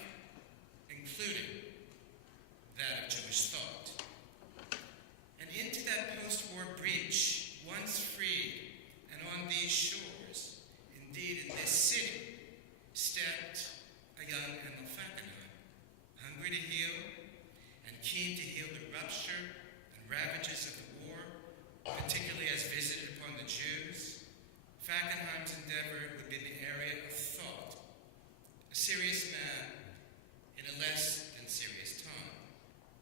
including that of Jewish thought. And into that post-war breach, once freed and on these shores, indeed in this city, stepped a young Emil Fackenheim, hungry to heal and keen to heal the rupture and ravages of the war, particularly as visited upon the Jews. Fackenheim's endeavor would be in the area of thought, a serious man in a less than serious time.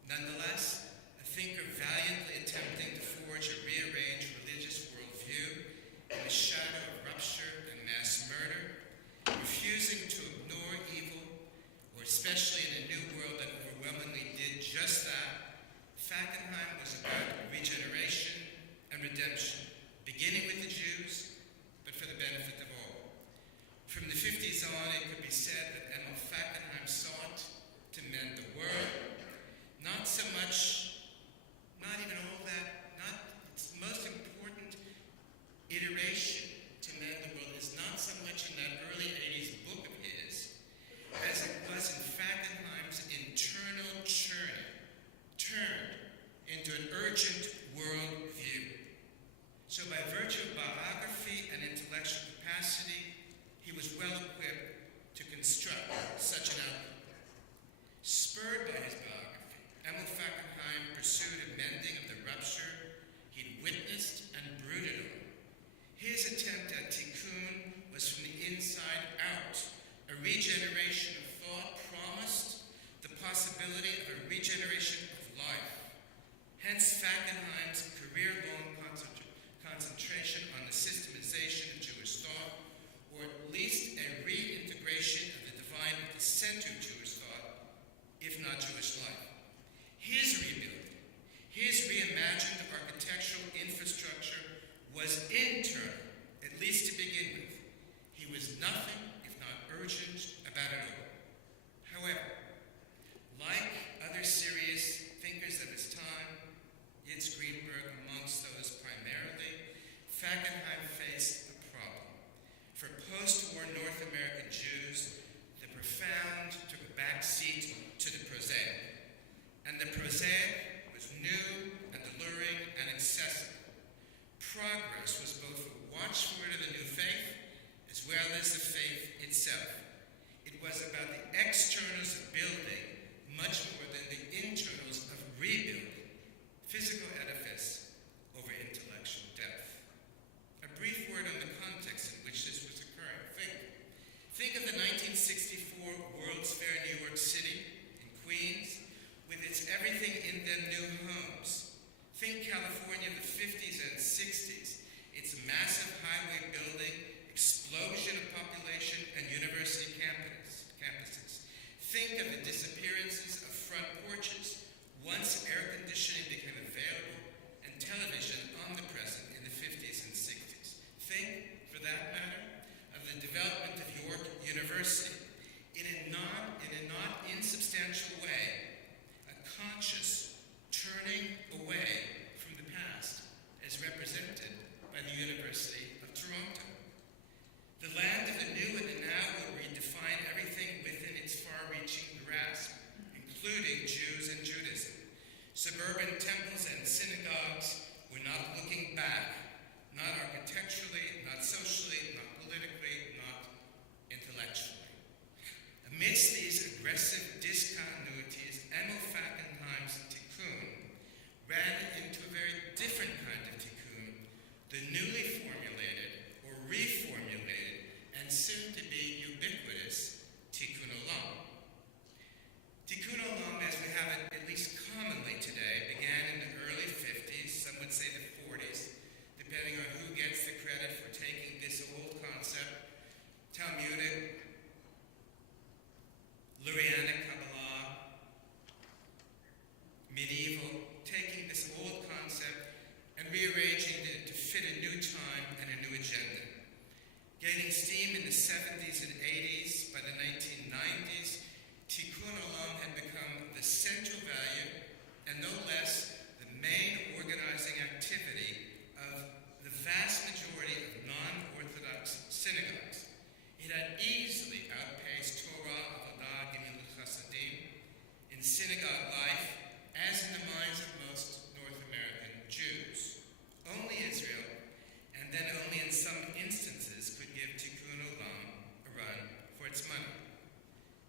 Nonetheless, a thinker valiantly attempting to forge a rearranged religious worldview in the shadow of rupture and mass murder, refusing to ignore evil, or especially in a new world that overwhelmingly did just that. Fackenheim was about regeneration and redemption, beginning with the Jews, but for the benefit of all. From the 50s on, it could be said that Emil Fackenheim sought to mend the world, not so much, not even all that, not its most important iteration to mend the world is not so much in that early 80s book of his, as it was in Fackenheim's regeneration of thought promised the possibility of a regeneration of life. Hence Fackenheim's career-long concentration on the systemization of Jewish thought, or at least a reintegration of the divine at the center of Jewish thought, if not Jewish life. His rebuilding, his reimagined architectural infrastructure was internal, at least to begin with. He was nothing if not urgent about it all. However, like other serious thinkers of his time, Yitz, Greenberg amongst those primarily, Fackenheim faced a problem. For post-war North American Jews, the profound took a back seat to the prosaic. And the prosaic was new and alluring and accessible. Progress was both a watchword of the new faith as well as the faith itself. It was about the externals of building much more than the internals of rebuilding, physical edifice over intellectual depth. A brief word on the context in which this was occurring. Think of the 1964 World's Fair in New York City, in Queens, with its everything in them new homes. Think California of the 50s and 60s, its massive highway building, explosion of population, and university campuses. Think of the disappearances of front porches, once air conditioning became available, and television omnipresent in the 50s and 60s. Think, for that matter, of the development of York University, in a not insubstantial way, a conscious turning away from the past as represented by the University of Toronto. The land of the new and the now will redefine everything within its far-reaching grasp, including Jews and Judaism. Suburban temples and synagogues were not looking back, not architecturally, not socially, not politically, not intellectually. Amidst these aggressive discontinuities, Emil Fackenheim's tikkun ran into a very different kind of tikkun, the newly formulated or reformulated and soon to be ubiquitous tikkun olam. Tikkun olam, as we have it at least commonly today, began in the early 50s, some would say the 40s, depending on who gets the credit for taking this old concept, Talmudic, Laureate Kabbalah, medieval, taking this old concept and rearranging it to fit a new time and a new agenda. Gaining steam in the 70s and 80s, by the 1990s, Tikkun Olam had become the central value and no less the main organizing activity of the vast majority of non-Orthodox synagogues. It had easily outpaced Torah, Avodah, Gimel Chasadim in synagogue life, as in the minds of most North American Jews. Only Israel, and then only in some instances, could give Tikkun Olam a run for its money.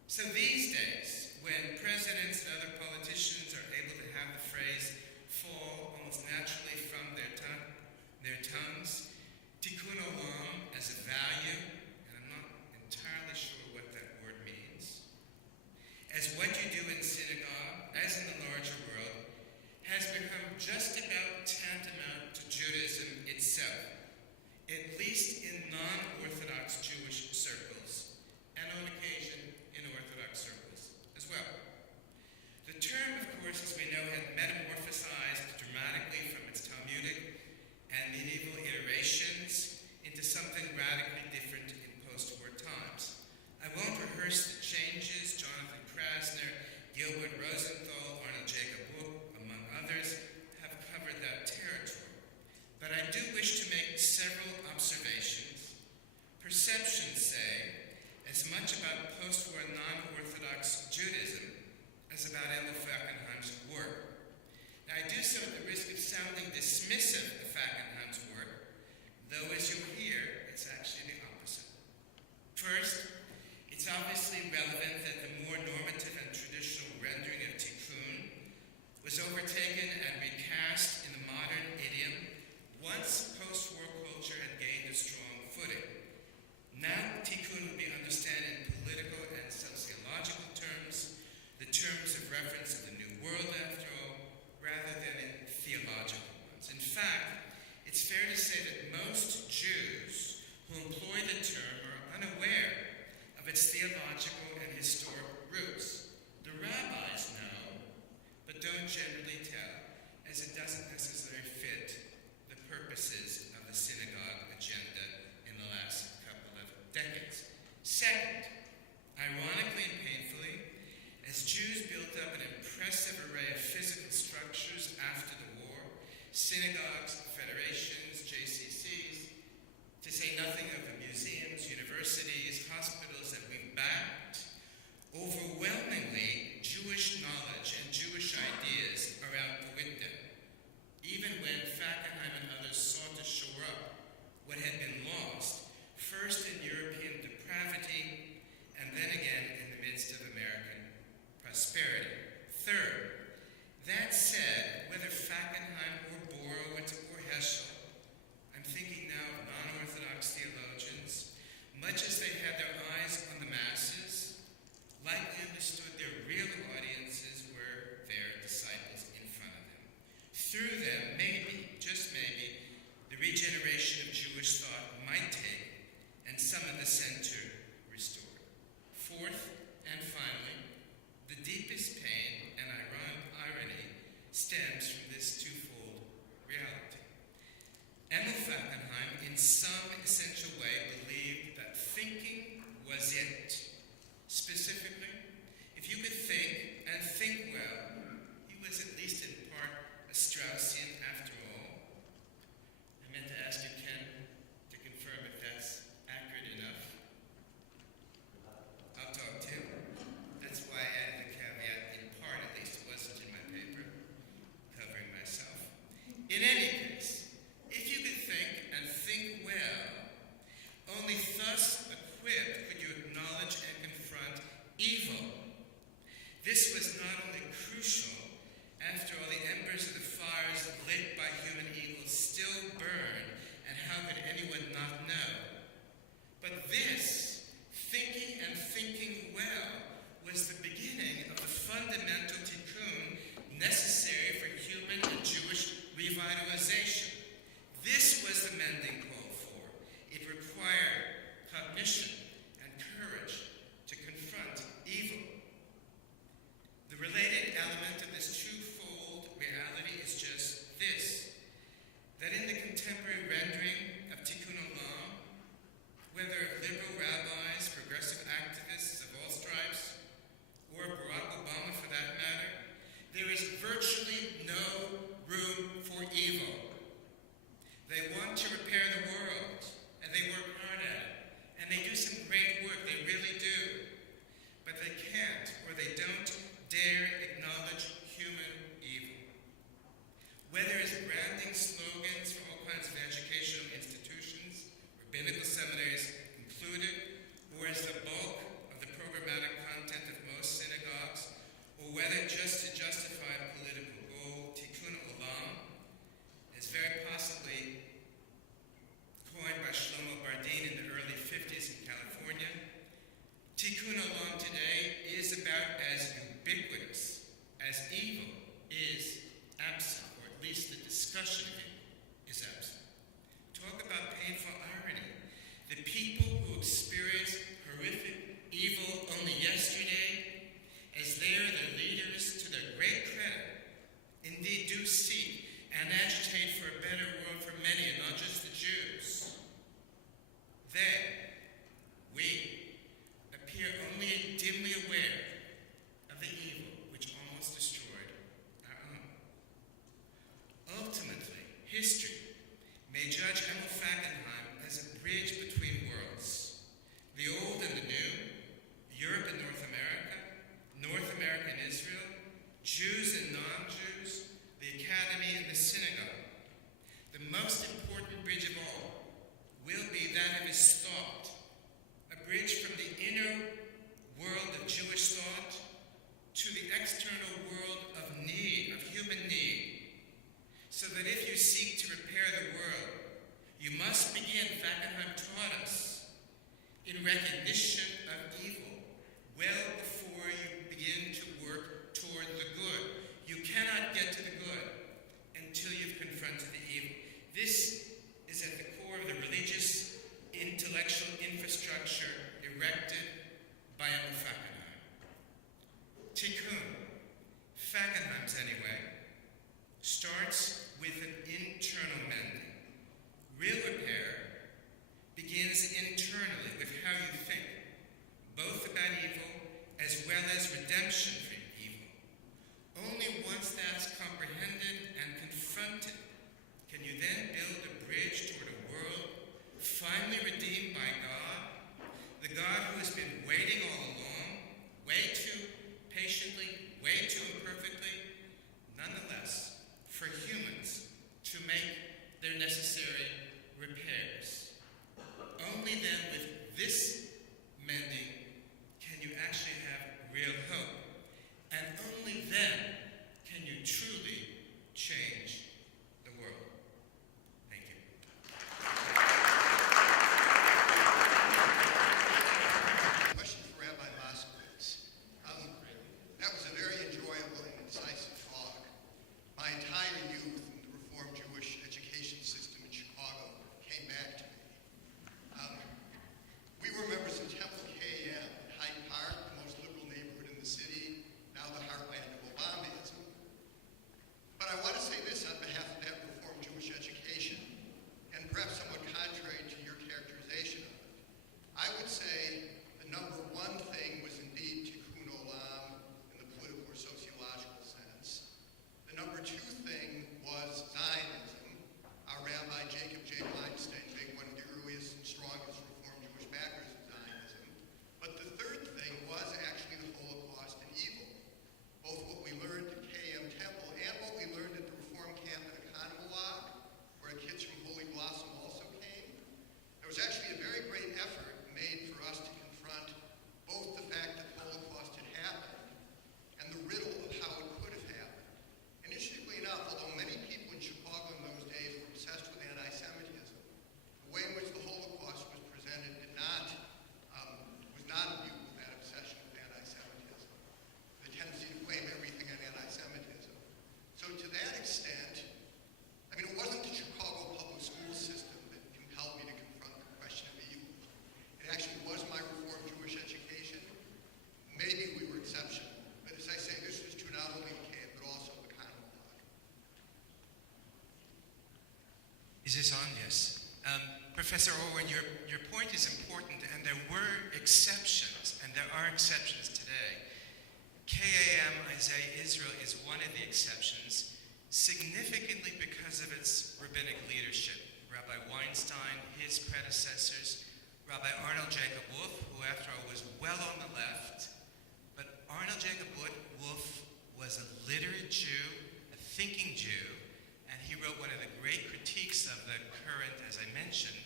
So these days, when presidents and other politicians are able to have the phrase fall almost naturally from their tongues, Tikkun Olam as a value, and I'm not entirely sure what that word means, as what you do in synagogue, as in the larger world, has become just about tantamount to Judaism itself, at least in non-Orthodox Jewish circles, and on occasion in Orthodox circles as well. The term, of course, as we know, had metamorphosized dramatically from its Talmudic and medieval iterations into something radically different in post-war times. I won't rehearse the changes. Jonathan Krasner, Gilbert Rosenthal, Arnold Jacob Wook, among others, have covered that territory. But I do wish to make several observations. Perceptions say as much about post-war non-Orthodox Judaism as about Emil Fackenheim's work. Now, I do so at the risk of sounding dismissive of Fackenheim's work, though as you'll hear, it's actually the opposite. First, it's obviously relevant that the more normative and traditional rendering of tikkun was overtaken and recast in the modern idiom once post-war culture had gained a strong footing. Now tikkun would be understood in political its theological and historic roots. The rabbis know, but don't generally tell, as it doesn't necessarily fit the purposes of the synagogue agenda in the last couple of decades. Second, ironically and painfully, as Jews built up an impressive array of physical structures after the war, synagogues, federations, JCCs, to say nothing of the museums, universities, hospitals that we've backed, overwhelmingly Jewish knowledge and Jewish ideas are out the window. Even when Fackenheim and others sought to shore up what had been lost, first in European depravity, and then again in the midst of American prosperity. Third, that said, whether Fackenheim or Borowitz or Heschel, I'm thinking now of non-Orthodox theologians, much as they had their eyes on the masses, likely understood their real audiences were their disciples in front of them. Through them, maybe, just maybe, the regeneration of Jewish thought might take, and some of the center restored. Fourth, and finally, the deepest pain and irony stems from this twofold reality. Emil Fackenheim, in some essential way, believed that thinking was it. Specifically, if you could think, and think well, he was at least in part a Straussian after all. I meant to ask you, Ken, to confirm if that's accurate enough. I'll talk too. That's why I added the caveat, in part at least. It wasn't in my paper, covering myself. In any case, if you could think and think well, only thus equipped could you acknowledge and confront evil. This was not only crucial, after all the embers of the fires lit by human evil still burn, and how could anyone not know? But this, thinking and thinking well, was the beginning of the fundamental tikkun necessary for human and Jewish revitalization. This was the mending called for. It required cognition and courage to confront evil. The related element of this twofold reality is just this, that in the contemporary rendering of Tikkun Olam, whether liberal rabbis, progressive activists of all stripes, or Barack Obama for that matter, there is virtually no room for evil. They want to repair the world, and they work hard at it, and they do some great work, they really do. But they can't, or they don't dare acknowledge human evil. Whether as branding slogans for all kinds of educational institutions, rabbinical seminaries included, or as the bulk of the programmatic content of most synagogues, or whether just to justify a political goal, Tikkun Olam, is very possibly coined by Shlomo Bardeen in the early 50s in California. Tikkun Olam today is about as ubiquitous as evil is absent, or at least the discussion of it is absent. Talk about painful irony. The people who experience horrific evil only yesterday, as they are the leaders, to their great credit, indeed do seek and agitate for a better world for many, and not just the Jews. They, we, appear only Professor Orwin, your point is important, and there were exceptions, and there are exceptions today. KAM Isaiah Israel is one of the exceptions, significantly because of its rabbinic leadership. Rabbi Weinstein, his predecessors, Rabbi Arnold Jacob Wolff, who after all was well on the left, but Arnold Jacob Wolff was a literate Jew, a thinking Jew, and he wrote one of the great critiques of the current, as I mentioned,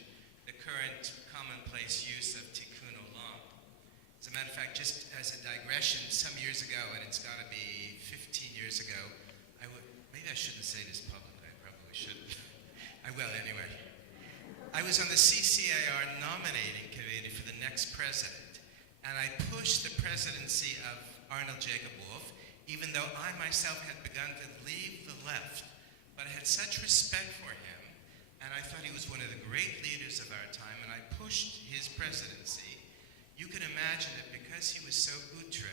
the current commonplace use of tikkun olam. As a matter of fact, just as a digression, some years ago, and it's got to be 15 years ago, maybe I shouldn't say this publicly, I probably shouldn't. I will anyway. I was on the CIJR nominating committee for the next president, and I pushed the presidency of Arnold Jacob Wolff, even though I myself had begun to leave the left, but I had such respect for him, and I thought he was one of the great leaders of our time, and I pushed his presidency. You can imagine that because he was so outre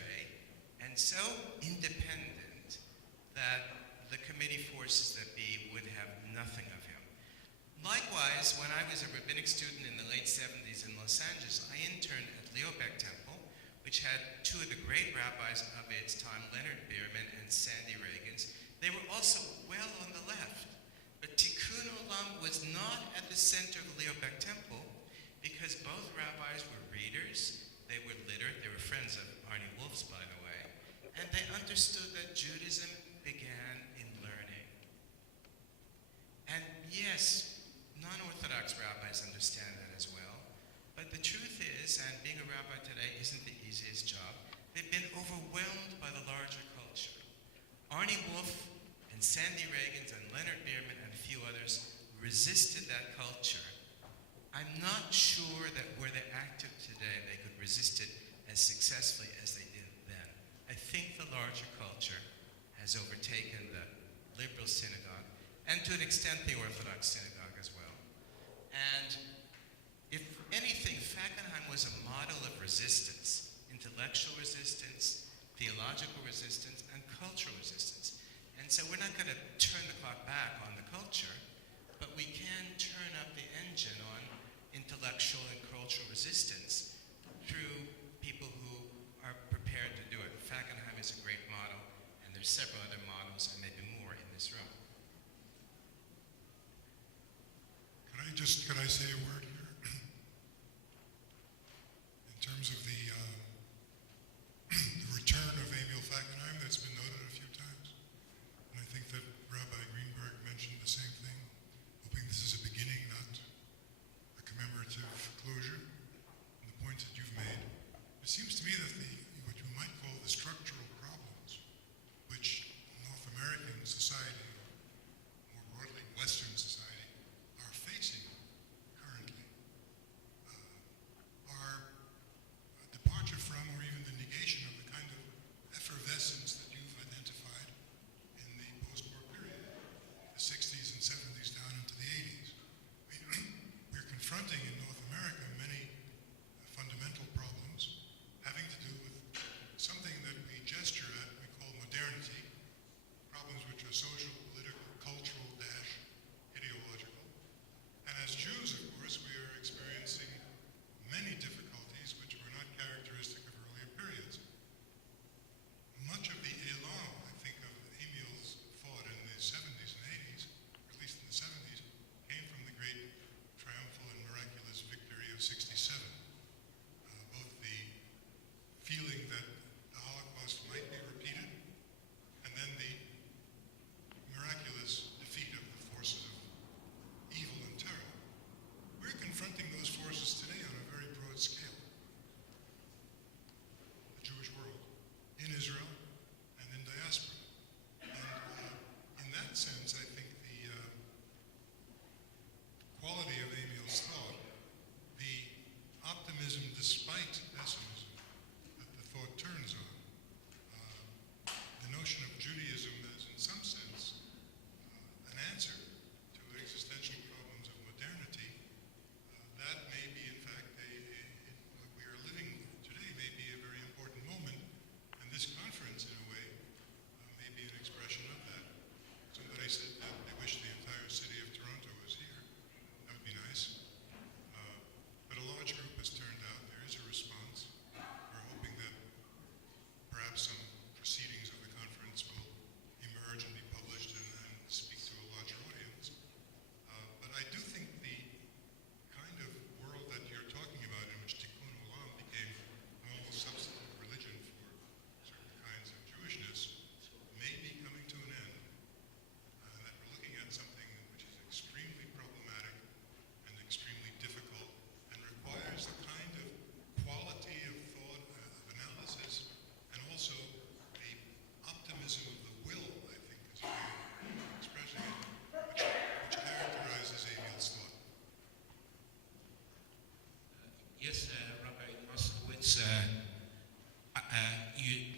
and so independent that the committee forces that be would have nothing of him. Likewise, when I was a rabbinic student in the late 70s in Los Angeles, I interned at Leobeck Temple, which had two of the great rabbis of its time, Leonard Bierman and Sandy Reagans. They were also well on the left. But Tikkun Olam was not at the center of the Leobeck Temple because both rabbis were readers, they were literate, they were friends of Arnie Wolff's, by the way, and they understood that Judaism began in learning. And yes, non-Orthodox rabbis understand that as well, but the truth is, and being a rabbi today isn't the easiest job, they've been overwhelmed by the larger culture. Arnie Wolff and Sandy Reagans and Leonard Bierman and a few others resisted that culture. I'm not sure that were they active today, they could resist it as successfully as they did then. I think the larger culture has overtaken the liberal synagogue, and to an extent the Orthodox synagogue as well. And if anything, Fackenheim was a model of resistance, intellectual resistance, theological resistance, and cultural resistance. And so we're not going to turn the clock back on the culture, but we can turn up the engine on intellectual and cultural resistance through people who are prepared to do it. Fackenheim is a great model, and there's several other models, and maybe more in this room. Could I say a word here? In terms of the return of Emil Fackenheim that's been noted a few times. And I think that Rabbi Greenberg mentioned the same thing, hoping this is a beginning, not a commemorative closure. And the points that you've made, it seems to me that what you might call the structural problems, which North American society, more broadly Western society, are facing currently, are a departure from, or even the negation of, the kind of effervescence that you've identified in the post-war period, the 60s and 70s down into the 80s. We're confronting in North America many fundamental problems having to do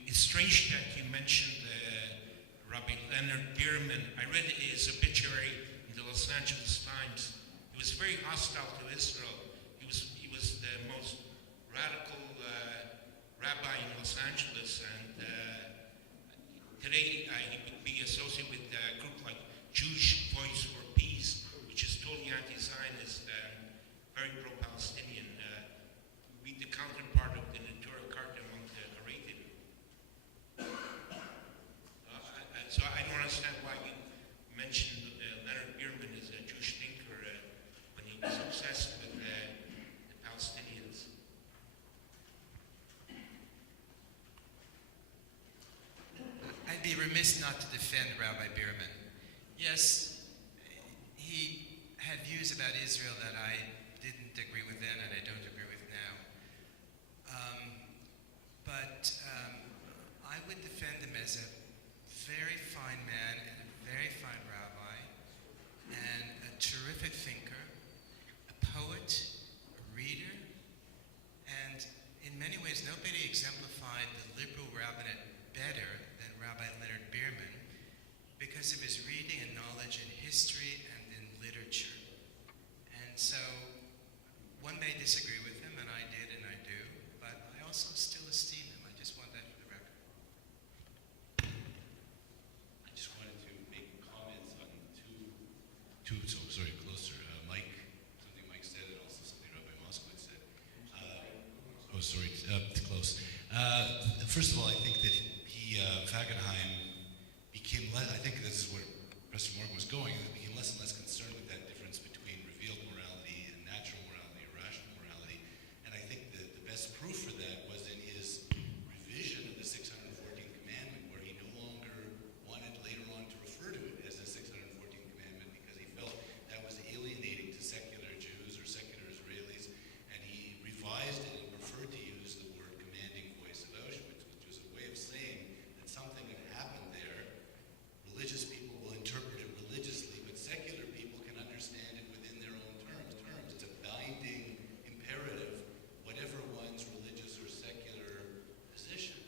It's strange that you mentioned Rabbi Leonard Bierman. I read his obituary in the Los Angeles Times. He was very hostile to Israel. He was the most radical rabbi in Los Angeles, and today he would be associated with a group like Jewish Voice for Peace, which is totally anti-Zionist and very pro-Palestinian. Be the counterpart of the Natura Carta among the Haredi. So I don't understand why you mentioned Leonard Bierman as a Jewish thinker when he was obsessed with the Palestinians. I'd be remiss not to defend Rabbi Bierman. Yes, he had views about Israel that I didn't agree with then and I don't agree with now. But I would defend him as a very fine man and a very fine rabbi and a terrific thinker, a poet, a reader, and in many ways nobody exemplified the liberal rabbinate better than Rabbi Leonard Bierman because of his reading and knowledge in history and in literature. And so one may disagree with him, and I did and I do, but I also still esteem him. I just want that for the record. I just wanted to make comments on closer. Something Mike said, and also something Rabbi Moscowitz said. Too close. First of all, I think that Fackenheim became less, I think this is where Professor Morgan was going, he became less and less concerned with that difference between revealed morality and natural morality, or rational morality. And I think that the best proof for that was in his revision of the 614th commandment, where he no longer wanted later on to refer to it as the 614th commandment because he felt that was alienating to secular Jews or secular Israelis, and he revised it and preferred to use the word commanding voice of Auschwitz, which was a way of saying that something had happened there. Religious people will interpret it religiously, but secular people can understand it within their own terms. It's a binding imperative, whatever one's religious or secular position.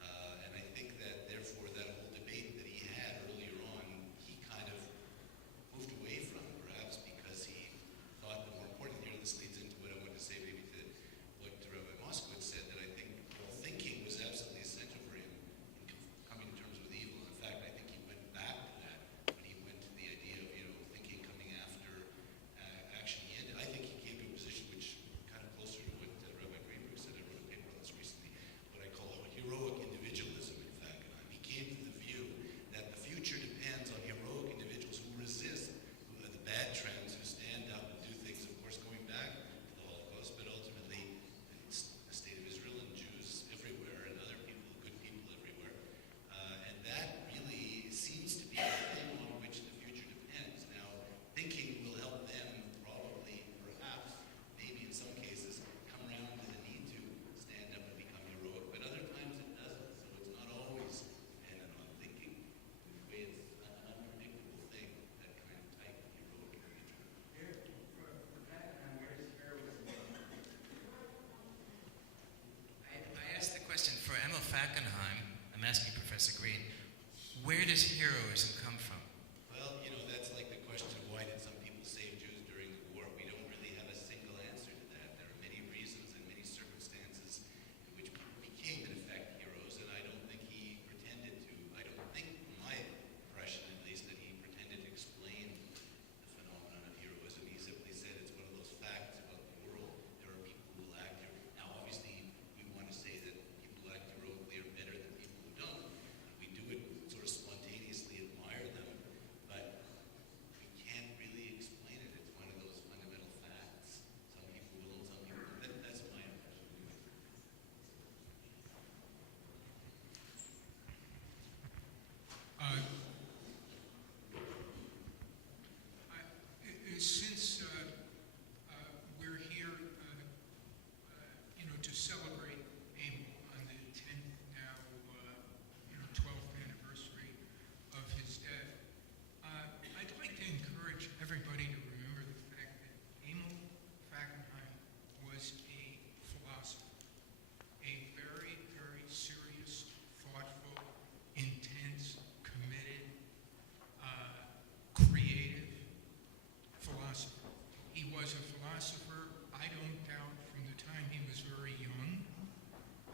And I think that, therefore, that whole debate that he had earlier on, he kind of moved away from, perhaps because he thought the more important, here this leads into what I wanted to say, maybe to what Rabbi Moscowitz said, that I think thinking was absolutely essential for him in coming to terms with evil. In fact, I think he went back to that when he went to the idea of, thinking coming after action. I think he came to a position which kind of closer to what Rabbi Greenberg said. I wrote a paper on this recently, what I call heroic individualism in Fackenheim. He came to the view that the future depends on heroic individuals who resist the bad trends, who stand up and do things, of course, going back to the Holocaust, but ultimately it's the state of Israel and Jews everywhere and other people, good people everywhere. And that really seems to be the thing on which the future depends. Now, thinking will help them probably, perhaps, maybe in some cases, come around to the need to stand up and become heroic, but other times it doesn't. So it's not always dependent on thinking. In a way, it's an unpredictable thing, that kind of type of heroic individual. I asked the question for Emil Fackenheim. I'm asking Professor Green, where does heroism come from? Well, that's like the question of why did some people save Jews during the war? We don't really have a single answer to that. There are many reasons and many circumstances in which people became, in effect, heroes, and I don't think he pretended to. I don't think, from my impression at least, that he pretended to explain the phenomenon of heroism. He simply said it's one of those facts about the world. There are people who will act here. Now, obviously, we want to say that people who act heroically are better than people who don't. And we do it sort of spontaneously admire them, but we can't really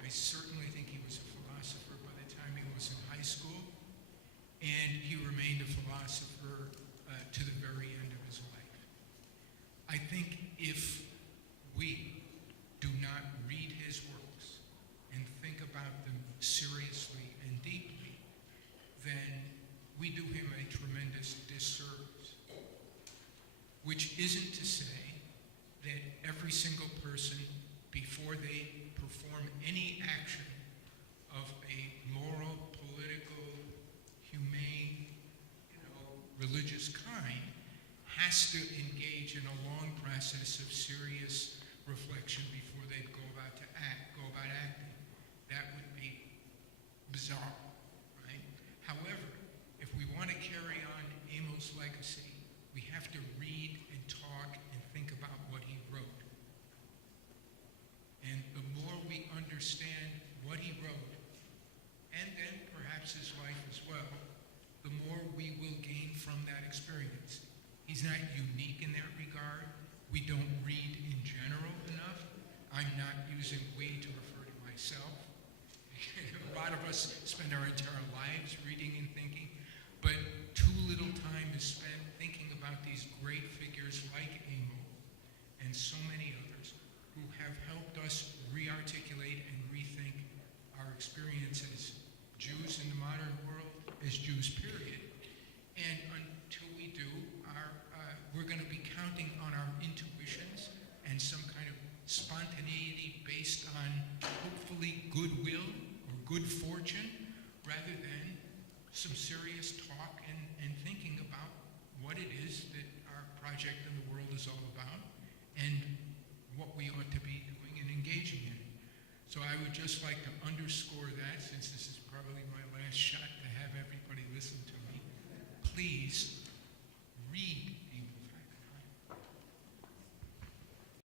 I certainly think he was a philosopher by the time he was in high school, and he remained a philosopher to the very end of his life. I think if we do not read his works and think about them seriously and deeply, then we do him a tremendous disservice. Which isn't to say that every single person, before they perform any action of a moral, political, humane, religious kind, has to engage in a long process of serious reflection before they go about acting. That would be bizarre, right? However, if we want to carry on Emil's legacy, we have to read and talk and think about what he wrote. And the more we understand what he wrote, and then perhaps his life as well, the more we will gain from that experience. He's not unique in that regard. We don't read in general enough. I'm not using we to refer to myself. A lot of us spend our entire lives reading and thinking, but too little time is spent thinking about these great figures like Emil and so many others who have helped us re-articulate and rethink our experience as Jews in the modern world, as Jews, period. And until we do, we're going to be counting on our intuitions and some kind of spontaneity based on hopefully goodwill or good fortune, rather than some serious talk and thinking about what it is that our project in the world is all about and what we ought to be doing and engaging in. So I would just like to underscore that, since this is probably my last shot to have everybody listen to me. Please